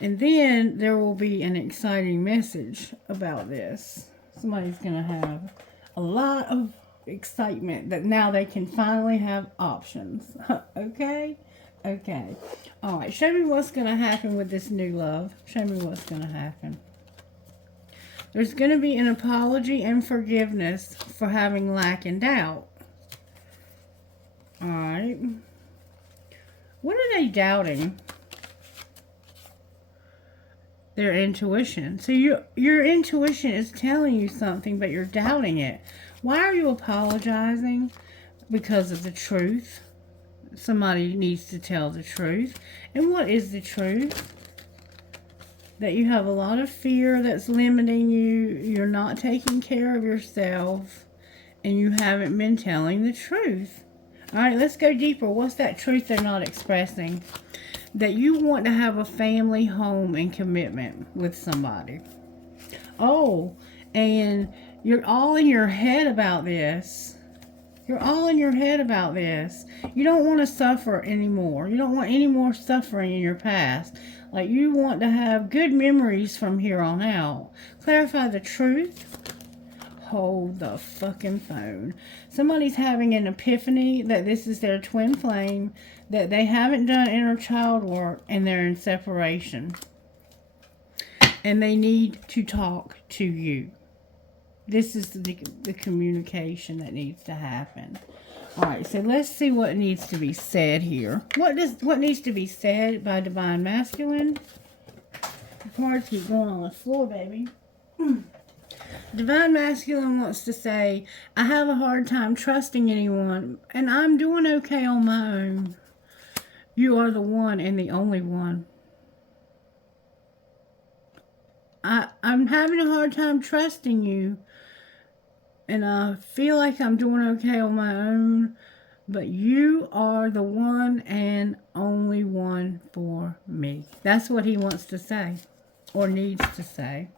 And then there will be an exciting message about this. Somebody's going to have a lot of excitement that now they can finally have options. Okay? Okay. Alright, show me what's going to happen with this new love. Show me what's going to happen. There's going to be an apology and forgiveness for having lack and doubt. Alright. What are they doubting? Their intuition. So your intuition is telling you something, but you're doubting it. Why are you apologizing? Because of the truth. Somebody needs to tell the truth. And what is the truth? That you have a lot of fear that's limiting you. You're not taking care of yourself. And you haven't been telling the truth. Alright, let's go deeper. What's that truth they're not expressing? That you want to have a family, home, and commitment with somebody. Oh, and you're all in your head about this. You're all in your head about this. You don't want to suffer anymore. You don't want any more suffering in your past. Like, you want to have good memories from here on out. Clarify the truth. Hold the fucking phone. Somebody's having an epiphany that this is their twin flame, that they haven't done inner child work, and they're in separation. And they need to talk to you. This is the communication that needs to happen. Alright, so let's see what needs to be said here. What needs to be said by Divine Masculine? The cards keep going on the floor, baby. Divine Masculine wants to say, I have a hard time trusting anyone, and I'm doing okay on my own. You are the one and the only one. I'm having a hard time trusting you, and I feel like I'm doing okay on my own, but you are the one and only one for me. That's what he wants to say, or needs to say.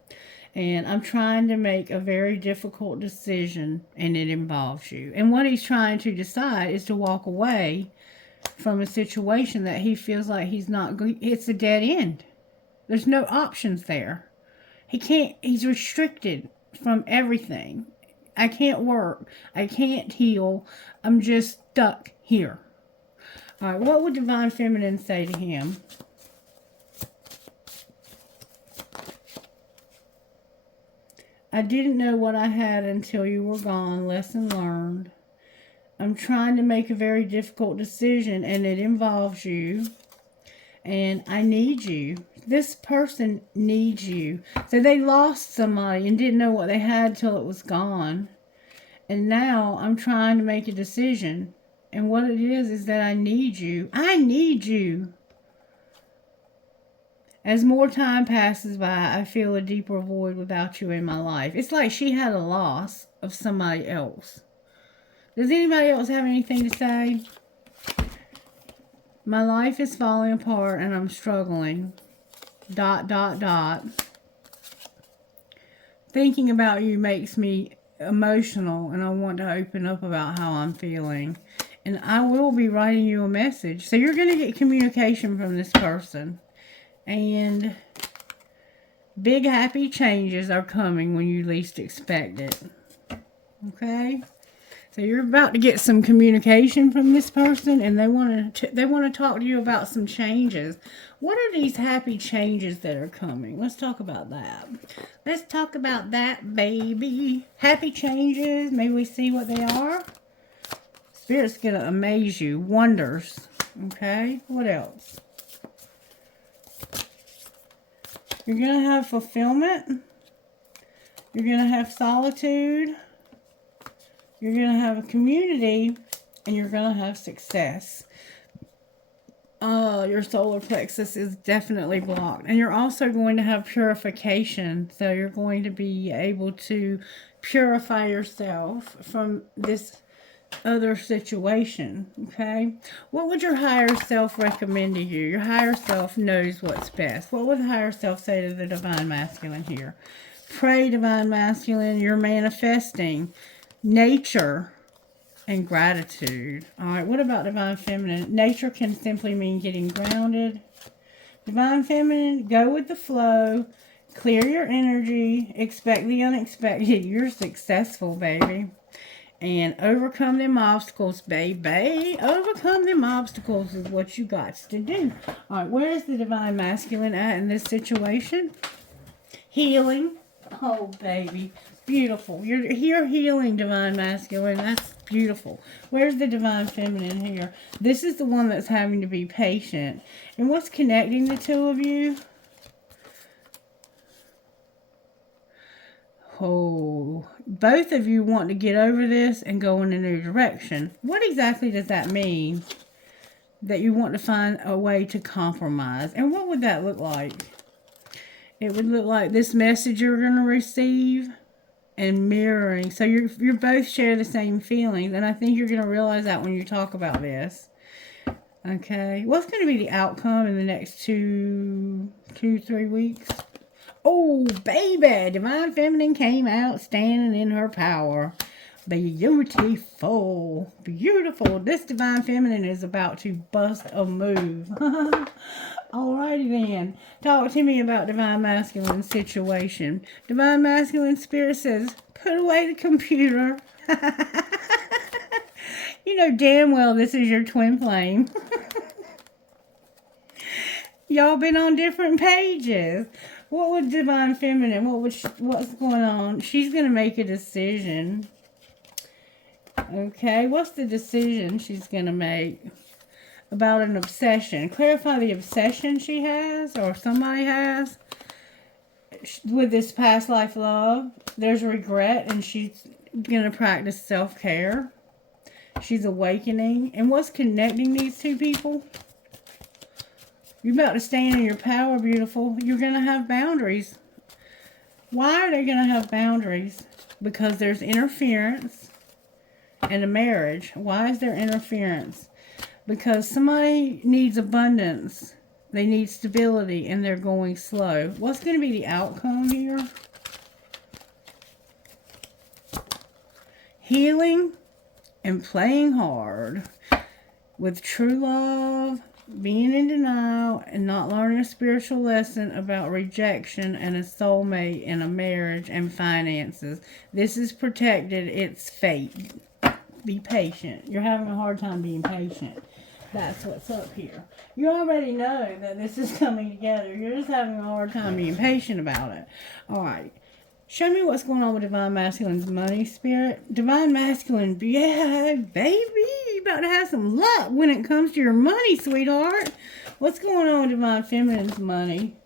And I'm trying to make a very difficult decision, and it involves you. And what he's trying to decide is to walk away from a situation that he feels like he's not going. It's a dead end. There's no options there. He can't. He's restricted from everything. I can't work. I can't heal. I'm just stuck here. All right, what would Divine Feminine say to him? I didn't know what I had until you were gone. Lesson learned. I'm trying to make a very difficult decision, and it involves you. And I need you. This person needs you. So they lost somebody and didn't know what they had till it was gone. And now I'm trying to make a decision. And what it is that I need you. I need you. As more time passes by, I feel a deeper void without you in my life. It's like she had a loss of somebody else. Does anybody else have anything to say? My life is falling apart and I'm struggling. ... Thinking about you makes me emotional and I want to open up about how I'm feeling. And I will be writing you a message. So you're going to get communication from this person. And big happy changes are coming when you least expect it. Okay? So you're about to get some communication from this person, and they want to talk to you about some changes. What are these happy changes that are coming? Let's talk about that. Let's talk about that, baby. Happy changes. Maybe we see what they are. Spirit's going to amaze you. Wonders. Okay? What else? You're going to have fulfillment. You're going to have solitude. You're going to have a community. And you're going to have success. Your solar plexus is definitely blocked. And you're also going to have purification. So you're going to be able to purify yourself from this other situation. Okay? What would your higher self recommend to you? Your higher self knows what's best. What would the higher self say to the Divine Masculine here? Pray, Divine Masculine, you're manifesting nature and gratitude. Alright, what about Divine Feminine? Nature can simply mean getting grounded. Divine Feminine, go with the flow. Clear your energy. Expect the unexpected. You're successful, baby. And overcome them obstacles, baby. Overcome them obstacles is what you got to do. Alright, where is the Divine Masculine at in this situation? Healing. Oh, baby. Beautiful. You're here healing, Divine Masculine. That's beautiful. Where's the Divine Feminine here? This is the one that's having to be patient. And what's connecting the two of you? Oh, both of you want to get over this and go in a new direction. What exactly does that mean? That you want to find a way to compromise. And what would that look like? It would look like this message you're going to receive and mirroring. So you're both share the same feelings. And I think you're going to realize that when you talk about this. Okay. What's going to be the outcome in the next 3 weeks? Oh, baby. Divine Feminine came out standing in her power. Beautiful. Beautiful. This Divine Feminine is about to bust a move. Alrighty then. Talk to me about Divine Masculine situation. Divine Masculine Spirit says, put away the computer. You know damn well this is your twin flame. Y'all been on different pages. What would Divine Feminine, what's going on? She's going to make a decision. Okay, what's the decision she's going to make? About an obsession. Clarify the obsession she has or somebody has with this past life love. There's regret and she's going to practice self-care. She's awakening. And what's connecting these two people? You're about to stand in your power, beautiful. You're going to have boundaries. Why are they going to have boundaries? Because there's interference in a marriage. Why is there interference? Because somebody needs abundance. They need stability and they're going slow. What's going to be the outcome here? Healing and playing hard with true love, being in denial, and not learning a spiritual lesson about rejection and a soulmate and a marriage and finances. This is protected. It's fate. Be patient. You're having a hard time being patient. That's what's up here. You already know that this is coming together. You're just having a hard time being patient about it. Alright. Show me what's going on with Divine Masculine's money, Spirit. Divine Masculine, yeah, baby. You about to have some luck when it comes to your money, sweetheart. What's going on with Divine Feminine's money?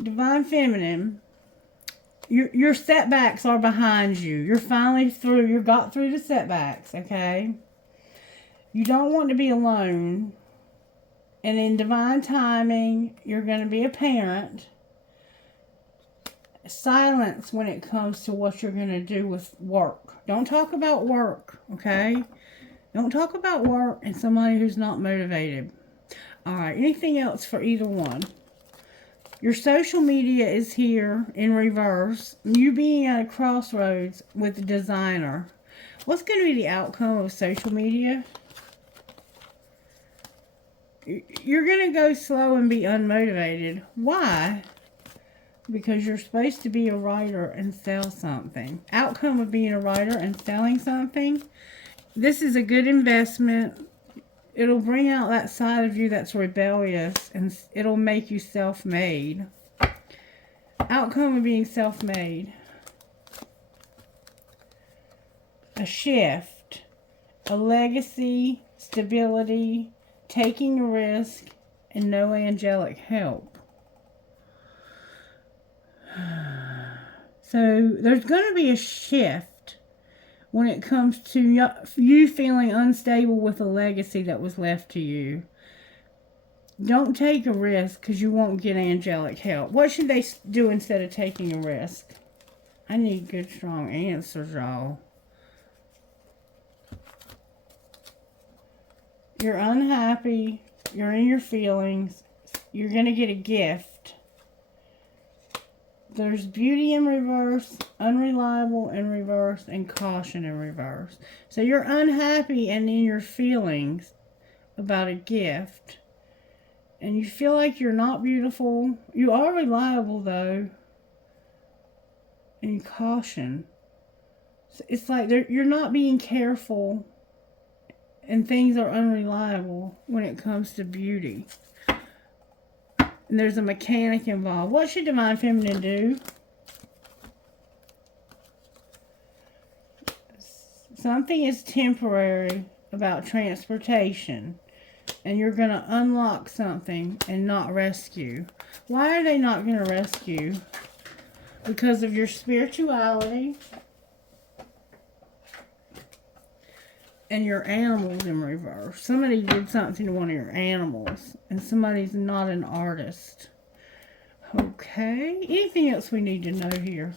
Divine Feminine. Your setbacks are behind you. You're finally through. You got through the setbacks, okay? You don't want to be alone. And in divine timing, you're going to be a parent. Silence when it comes to what you're going to do with work. Don't talk about work, okay? Don't talk about work and somebody who's not motivated. All right, anything else for either one? Your social media is here in reverse. You being at a crossroads with a designer. What's going to be the outcome of social media? You're going to go slow and be unmotivated. Why? Because you're supposed to be a writer and sell something. Outcome of being a writer and selling something. This is a good investment. It'll bring out that side of you that's rebellious, and it'll make you self-made. Outcome of being self-made. A shift, a legacy, stability, taking a risk, and no angelic help. So there's going to be a shift when it comes to you feeling unstable with a legacy that was left to you. Don't take a risk because you won't get angelic help. What should they do instead of taking a risk? I need good, strong answers, y'all. You're unhappy. You're in your feelings. You're going to get a gift. There's beauty in reverse, unreliable in reverse, and caution in reverse. So you're unhappy and in your feelings about a gift. And you feel like you're not beautiful. You are reliable, though. And caution. It's like you're not being careful. And things are unreliable when it comes to beauty. And there's a mechanic involved. What should Divine Feminine do? Something is temporary about transportation. And you're going to unlock something and not rescue. Why are they not going to rescue? Because of your spirituality. And your animals in reverse. Somebody did something to one of your animals. And somebody's not an artist. Okay. Anything else we need to know here?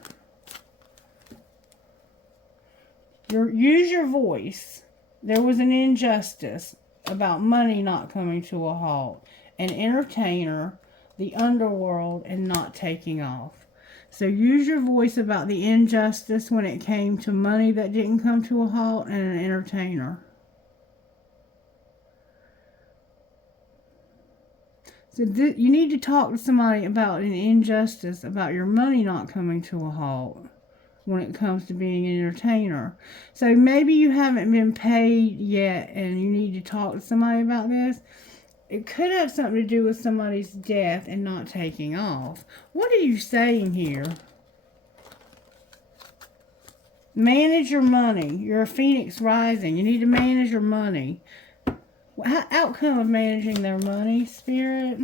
Use your voice. There was an injustice about money not coming to a halt. An entertainer, the underworld, and not taking off. So use your voice about the injustice when it came to money that didn't come to a halt and an entertainer. So you need to talk to somebody about an injustice, about your money not coming to a halt when it comes to being an entertainer. So maybe you haven't been paid yet and you need to talk to somebody about this. It could have something to do with somebody's death and not taking off. What are you saying here? Manage your money. You're a phoenix rising. You need to manage your money. Outcome of managing their money, Spirit?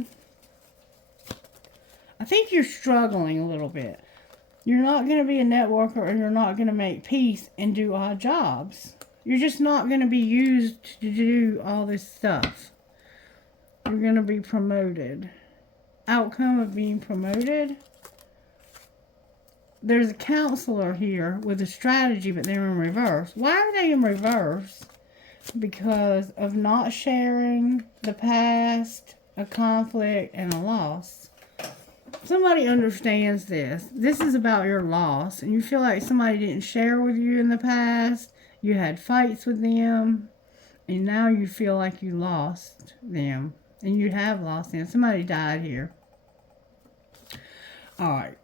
I think you're struggling a little bit. You're not going to be a networker, and you're not going to make peace and do odd jobs. You're just not going to be used to do all this stuff. You're going to be promoted. Outcome of being promoted. There's a counselor here with a strategy, but they're in reverse. Why are they in reverse? Because of not sharing the past, a conflict, and a loss. Somebody understands this. This is about your loss. And you feel like somebody didn't share with you in the past. You had fights with them. And now you feel like you lost them. And you have lost them. Somebody died here. Alright.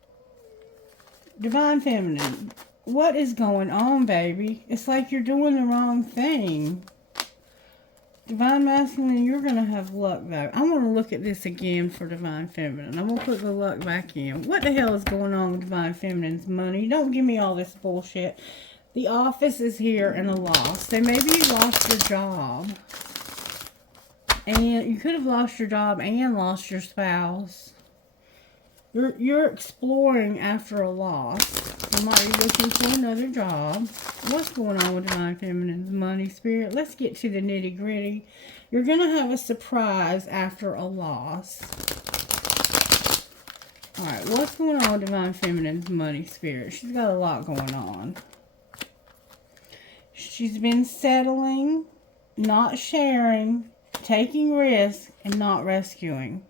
Divine Feminine. What is going on, baby? It's like you're doing the wrong thing. Divine Masculine, you're going to have luck, though. I want to look at this again for Divine Feminine. I'm going to put the luck back in. What the hell is going on with Divine Feminine's money? Don't give me all this bullshit. The office is here and a loss. So maybe you lost your job. And you could have lost your job and lost your spouse. You're exploring after a loss. Somebody looking for another job. What's going on with Divine Feminine's money, Spirit? Let's get to the nitty gritty. You're going to have a surprise after a loss. Alright, what's going on with Divine Feminine's money, Spirit? She's got a lot going on. She's been settling, not sharing, taking risks, and not rescuing.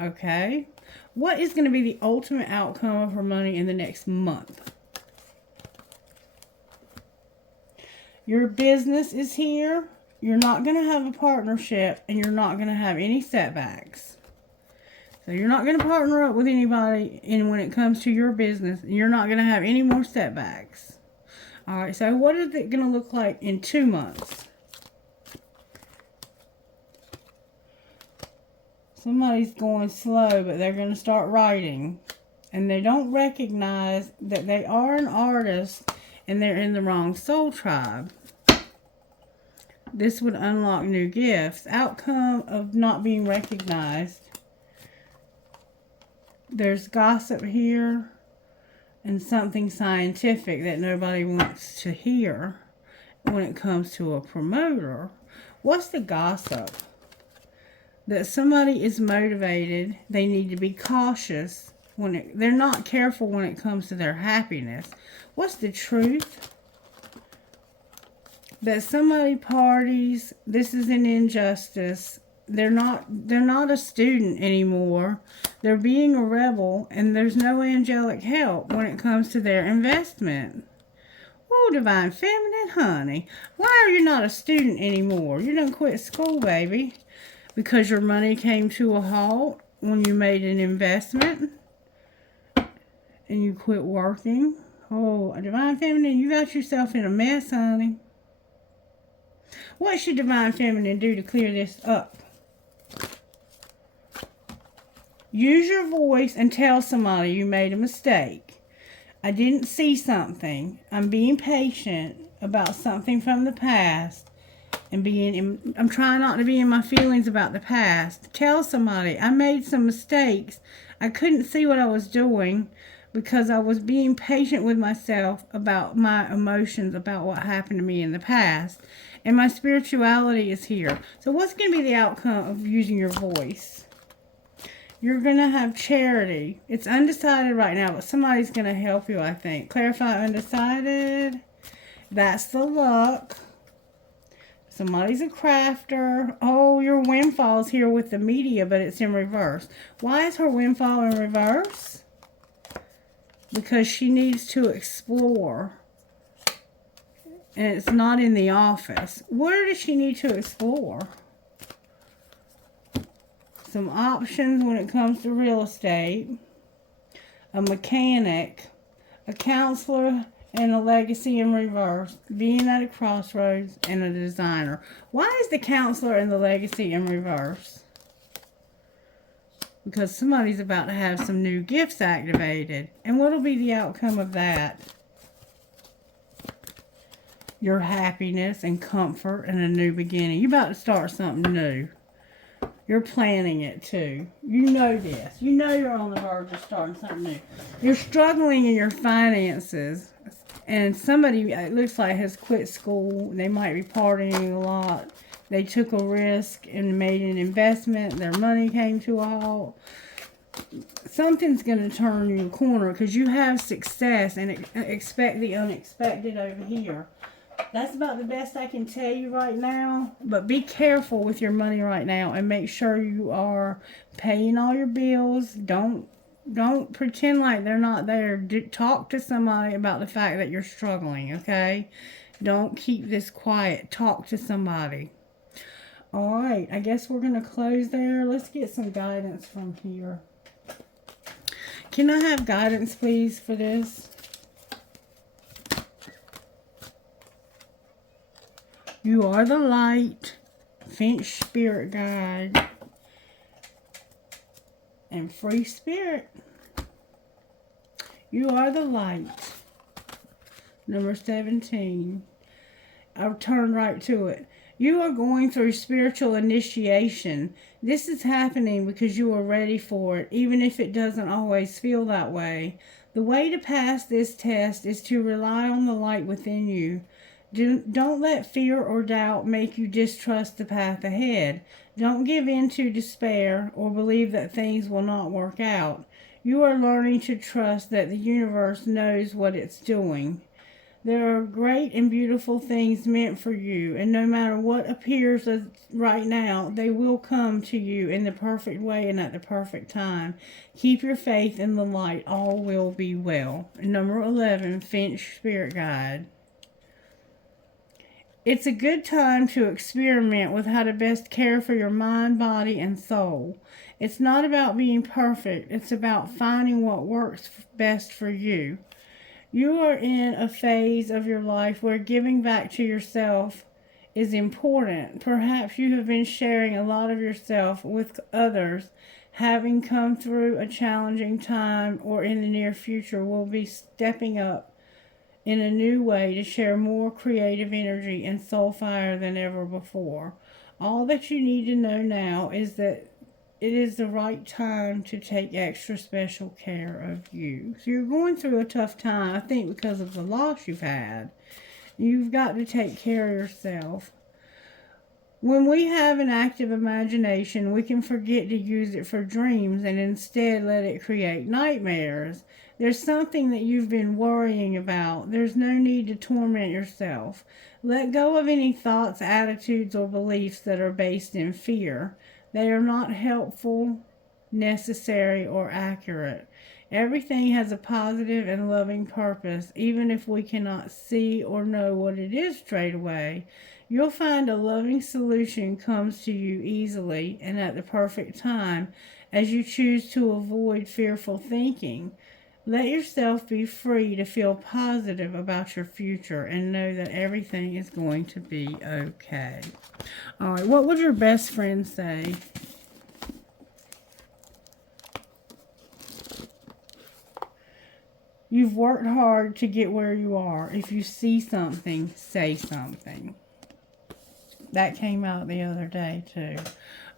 Okay? What is going to be the ultimate outcome of her money in the next month? Your business is here. You're not going to have a partnership, and you're not going to have any setbacks. So you're not going to partner up with anybody when it comes to your business. You're not going to have any more setbacks. Alright, so what is it going to look like in 2 months? Somebody's going slow, but they're going to start writing. And they don't recognize that they are an artist and they're in the wrong soul tribe. This would unlock new gifts. Outcome of not being recognized. There's gossip here and something scientific that nobody wants to hear when it comes to a promoter. What's the gossip? That somebody is motivated. They need to be cautious. They're not careful when it comes to their happiness. What's the truth? That somebody parties. This is an injustice. They're not a student anymore. They're being a rebel, and there's no angelic help when it comes to their investment. Oh, Divine Feminine, honey. Why are you not a student anymore? You done quit school, baby. Because your money came to a halt when you made an investment and you quit working. Oh, Divine Feminine, you got yourself in a mess, honey. What should Divine Feminine do to clear this up? Use your voice and tell somebody you made a mistake. I didn't see something. I'm being patient about something from the past. And I'm trying not to be in my feelings about the past. Tell somebody, I made some mistakes. I couldn't see what I was doing because I was being patient with myself about my emotions, about what happened to me in the past. And my spirituality is here. So what's going to be the outcome of using your voice? You're going to have charity. It's undecided right now, but somebody's going to help you, I think. Clarify undecided. That's the luck. Somebody's a crafter. Oh, your windfall's here with the media, but it's in reverse. Why is her windfall in reverse? Because she needs to explore. And it's not in the office. Where does she need to explore? Some options when it comes to real estate. A mechanic. A counselor. And a legacy in reverse, being at a crossroads, and a designer. Why is the counselor and the legacy in reverse? Because somebody's about to have some new gifts activated. And what will be the outcome of that? Your happiness and comfort and a new beginning. You're about to start something new. You're planning it too. You know this. You know you're on the verge of starting something new. You're struggling in your finances. And somebody, it looks like, has quit school. They might be partying a lot. They took a risk and made an investment. Their money came to a halt. Something's going to turn you a corner because you have success, and expect the unexpected over here. That's about the best I can tell you right now. But be careful with your money right now and make sure you are paying all your bills. Don't pretend like they're not there. Talk to somebody about the fact that you're struggling, okay? Don't keep this quiet. Talk to somebody. All right, I guess we're going to close there. Let's get some guidance from here. Can I have guidance, please, for this? You are the light. Finch Spirit Guide. And Free Spirit. You are the light. Number 17. I'll turn right to it. You are going through spiritual initiation. This is happening because you are ready for it, even if it doesn't always feel that way. The way to pass this test is to rely on the light within you. Don't let fear or doubt make you distrust the path ahead. Don't give in to despair or believe that things will not work out. You are learning to trust that the universe knows what it's doing. There are great and beautiful things meant for you, and no matter what appears as right now, they will come to you in the perfect way and at the perfect time. Keep your faith in the light. All will be well. Number 11, Finch Spirit Guide. It's a good time to experiment with how to best care for your mind, body, and soul. It's not about being perfect. It's about finding what works best for you. You are in a phase of your life where giving back to yourself is important. Perhaps you have been sharing a lot of yourself with others, having come through a challenging time, or in the near future will be stepping up in a new way to share more creative energy and soul fire than ever before. All that you need to know now is that it is the right time to take extra special care of you. So you're going through a tough time, I think, because of the loss you've had. You've got to take care of yourself. When we have an active imagination, we can forget to use it for dreams and instead let it create nightmares. There's something that you've been worrying about. There's no need to torment yourself. Let go of any thoughts, attitudes, or beliefs that are based in fear. They are not helpful, necessary, or accurate. Everything has a positive and loving purpose, even if we cannot see or know what it is straight away. You'll find a loving solution comes to you easily and at the perfect time as you choose to avoid fearful thinking. Let yourself be free to feel positive about your future and know that everything is going to be okay. All right, what would your best friend say? You've worked hard to get where you are. If you see something, say something. That came out the other day, too.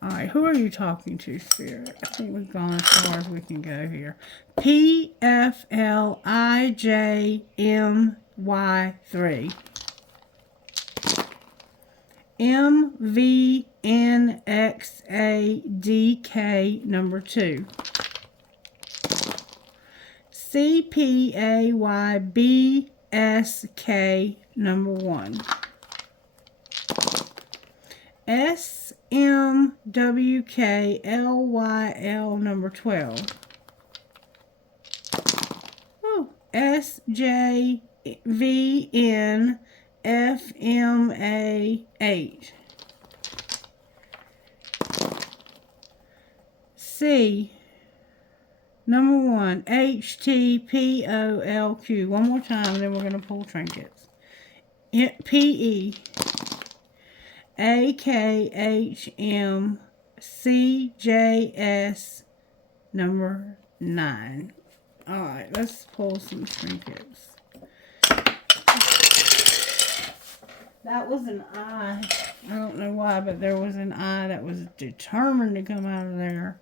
All right, who are you talking to, Spirit? I think we've gone as far as we can go here. PFLIJMY3. MVNXADK number 2. CPAYBSK number 1. SMWKLYL number 12. Oh, SJVNFMA8. C number 1, HTPOLQ. One more time, and then we're going to pull trinkets. PE. AKHMCJS number 9. Alright, let's pull some trinkets. That was an eye. I don't know why, but there was an eye that was determined to come out of there.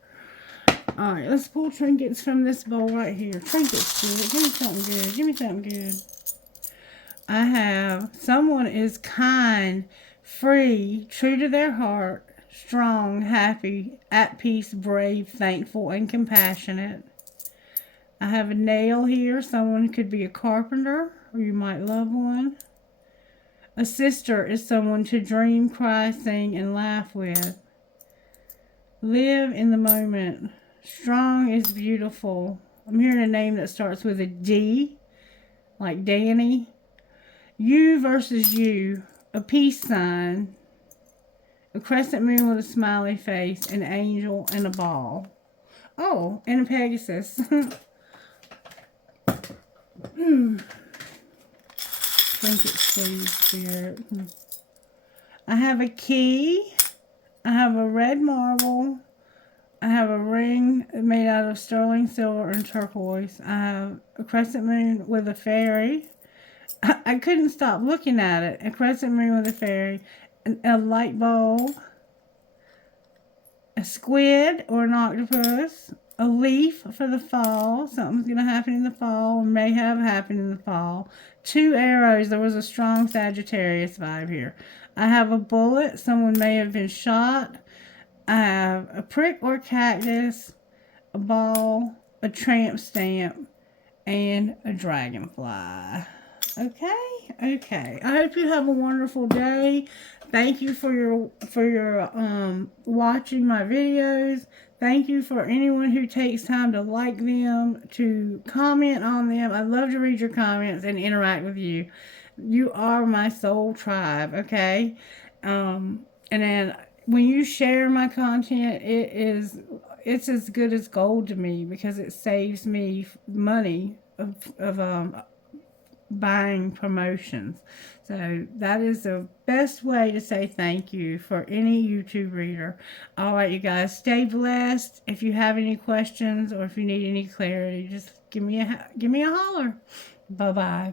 Alright, let's pull trinkets from this bowl right here. Trinkets, Spirit. Give me something good. Give me something good. I have, someone is kind, free, true to their heart, strong, happy, at peace, brave, thankful, and compassionate. I have a nail here. Someone could be a carpenter, or you might love one. A sister is someone to dream, cry, sing, and laugh with. Live in the moment. Strong is beautiful. I'm hearing a name that starts with a D, like Danny. You versus you. A peace sign, a crescent moon with a smiley face, an angel, and a ball. Oh, and a Pegasus. Think it's please, Spirit. I have a key. I have a red marble. I have a ring made out of sterling silver and turquoise. I have a crescent moon with a fairy. I couldn't stop looking at it. A crescent moon with a fairy. a light bulb, a squid or an octopus, a leaf for the fall. Something's going to happen in the fall, or may have happened in the fall. 2 arrows. There was a strong Sagittarius vibe here. I have a bullet. Someone may have been shot. I have a prick or cactus, a ball, a tramp stamp, and a dragonfly. Okay. I hope you have a wonderful day. Thank you for your watching my videos. Thank you for anyone who takes time to like them, to comment on them. I love to read your comments and interact with you. You are my soul tribe, okay? And then when you share my content, it's as good as gold to me, because it saves me money of buying promotions. So that is the best way to say thank you for any YouTube reader. All right, you guys, stay blessed. If you have any questions or if you need any clarity, just give me a holler. Bye-bye.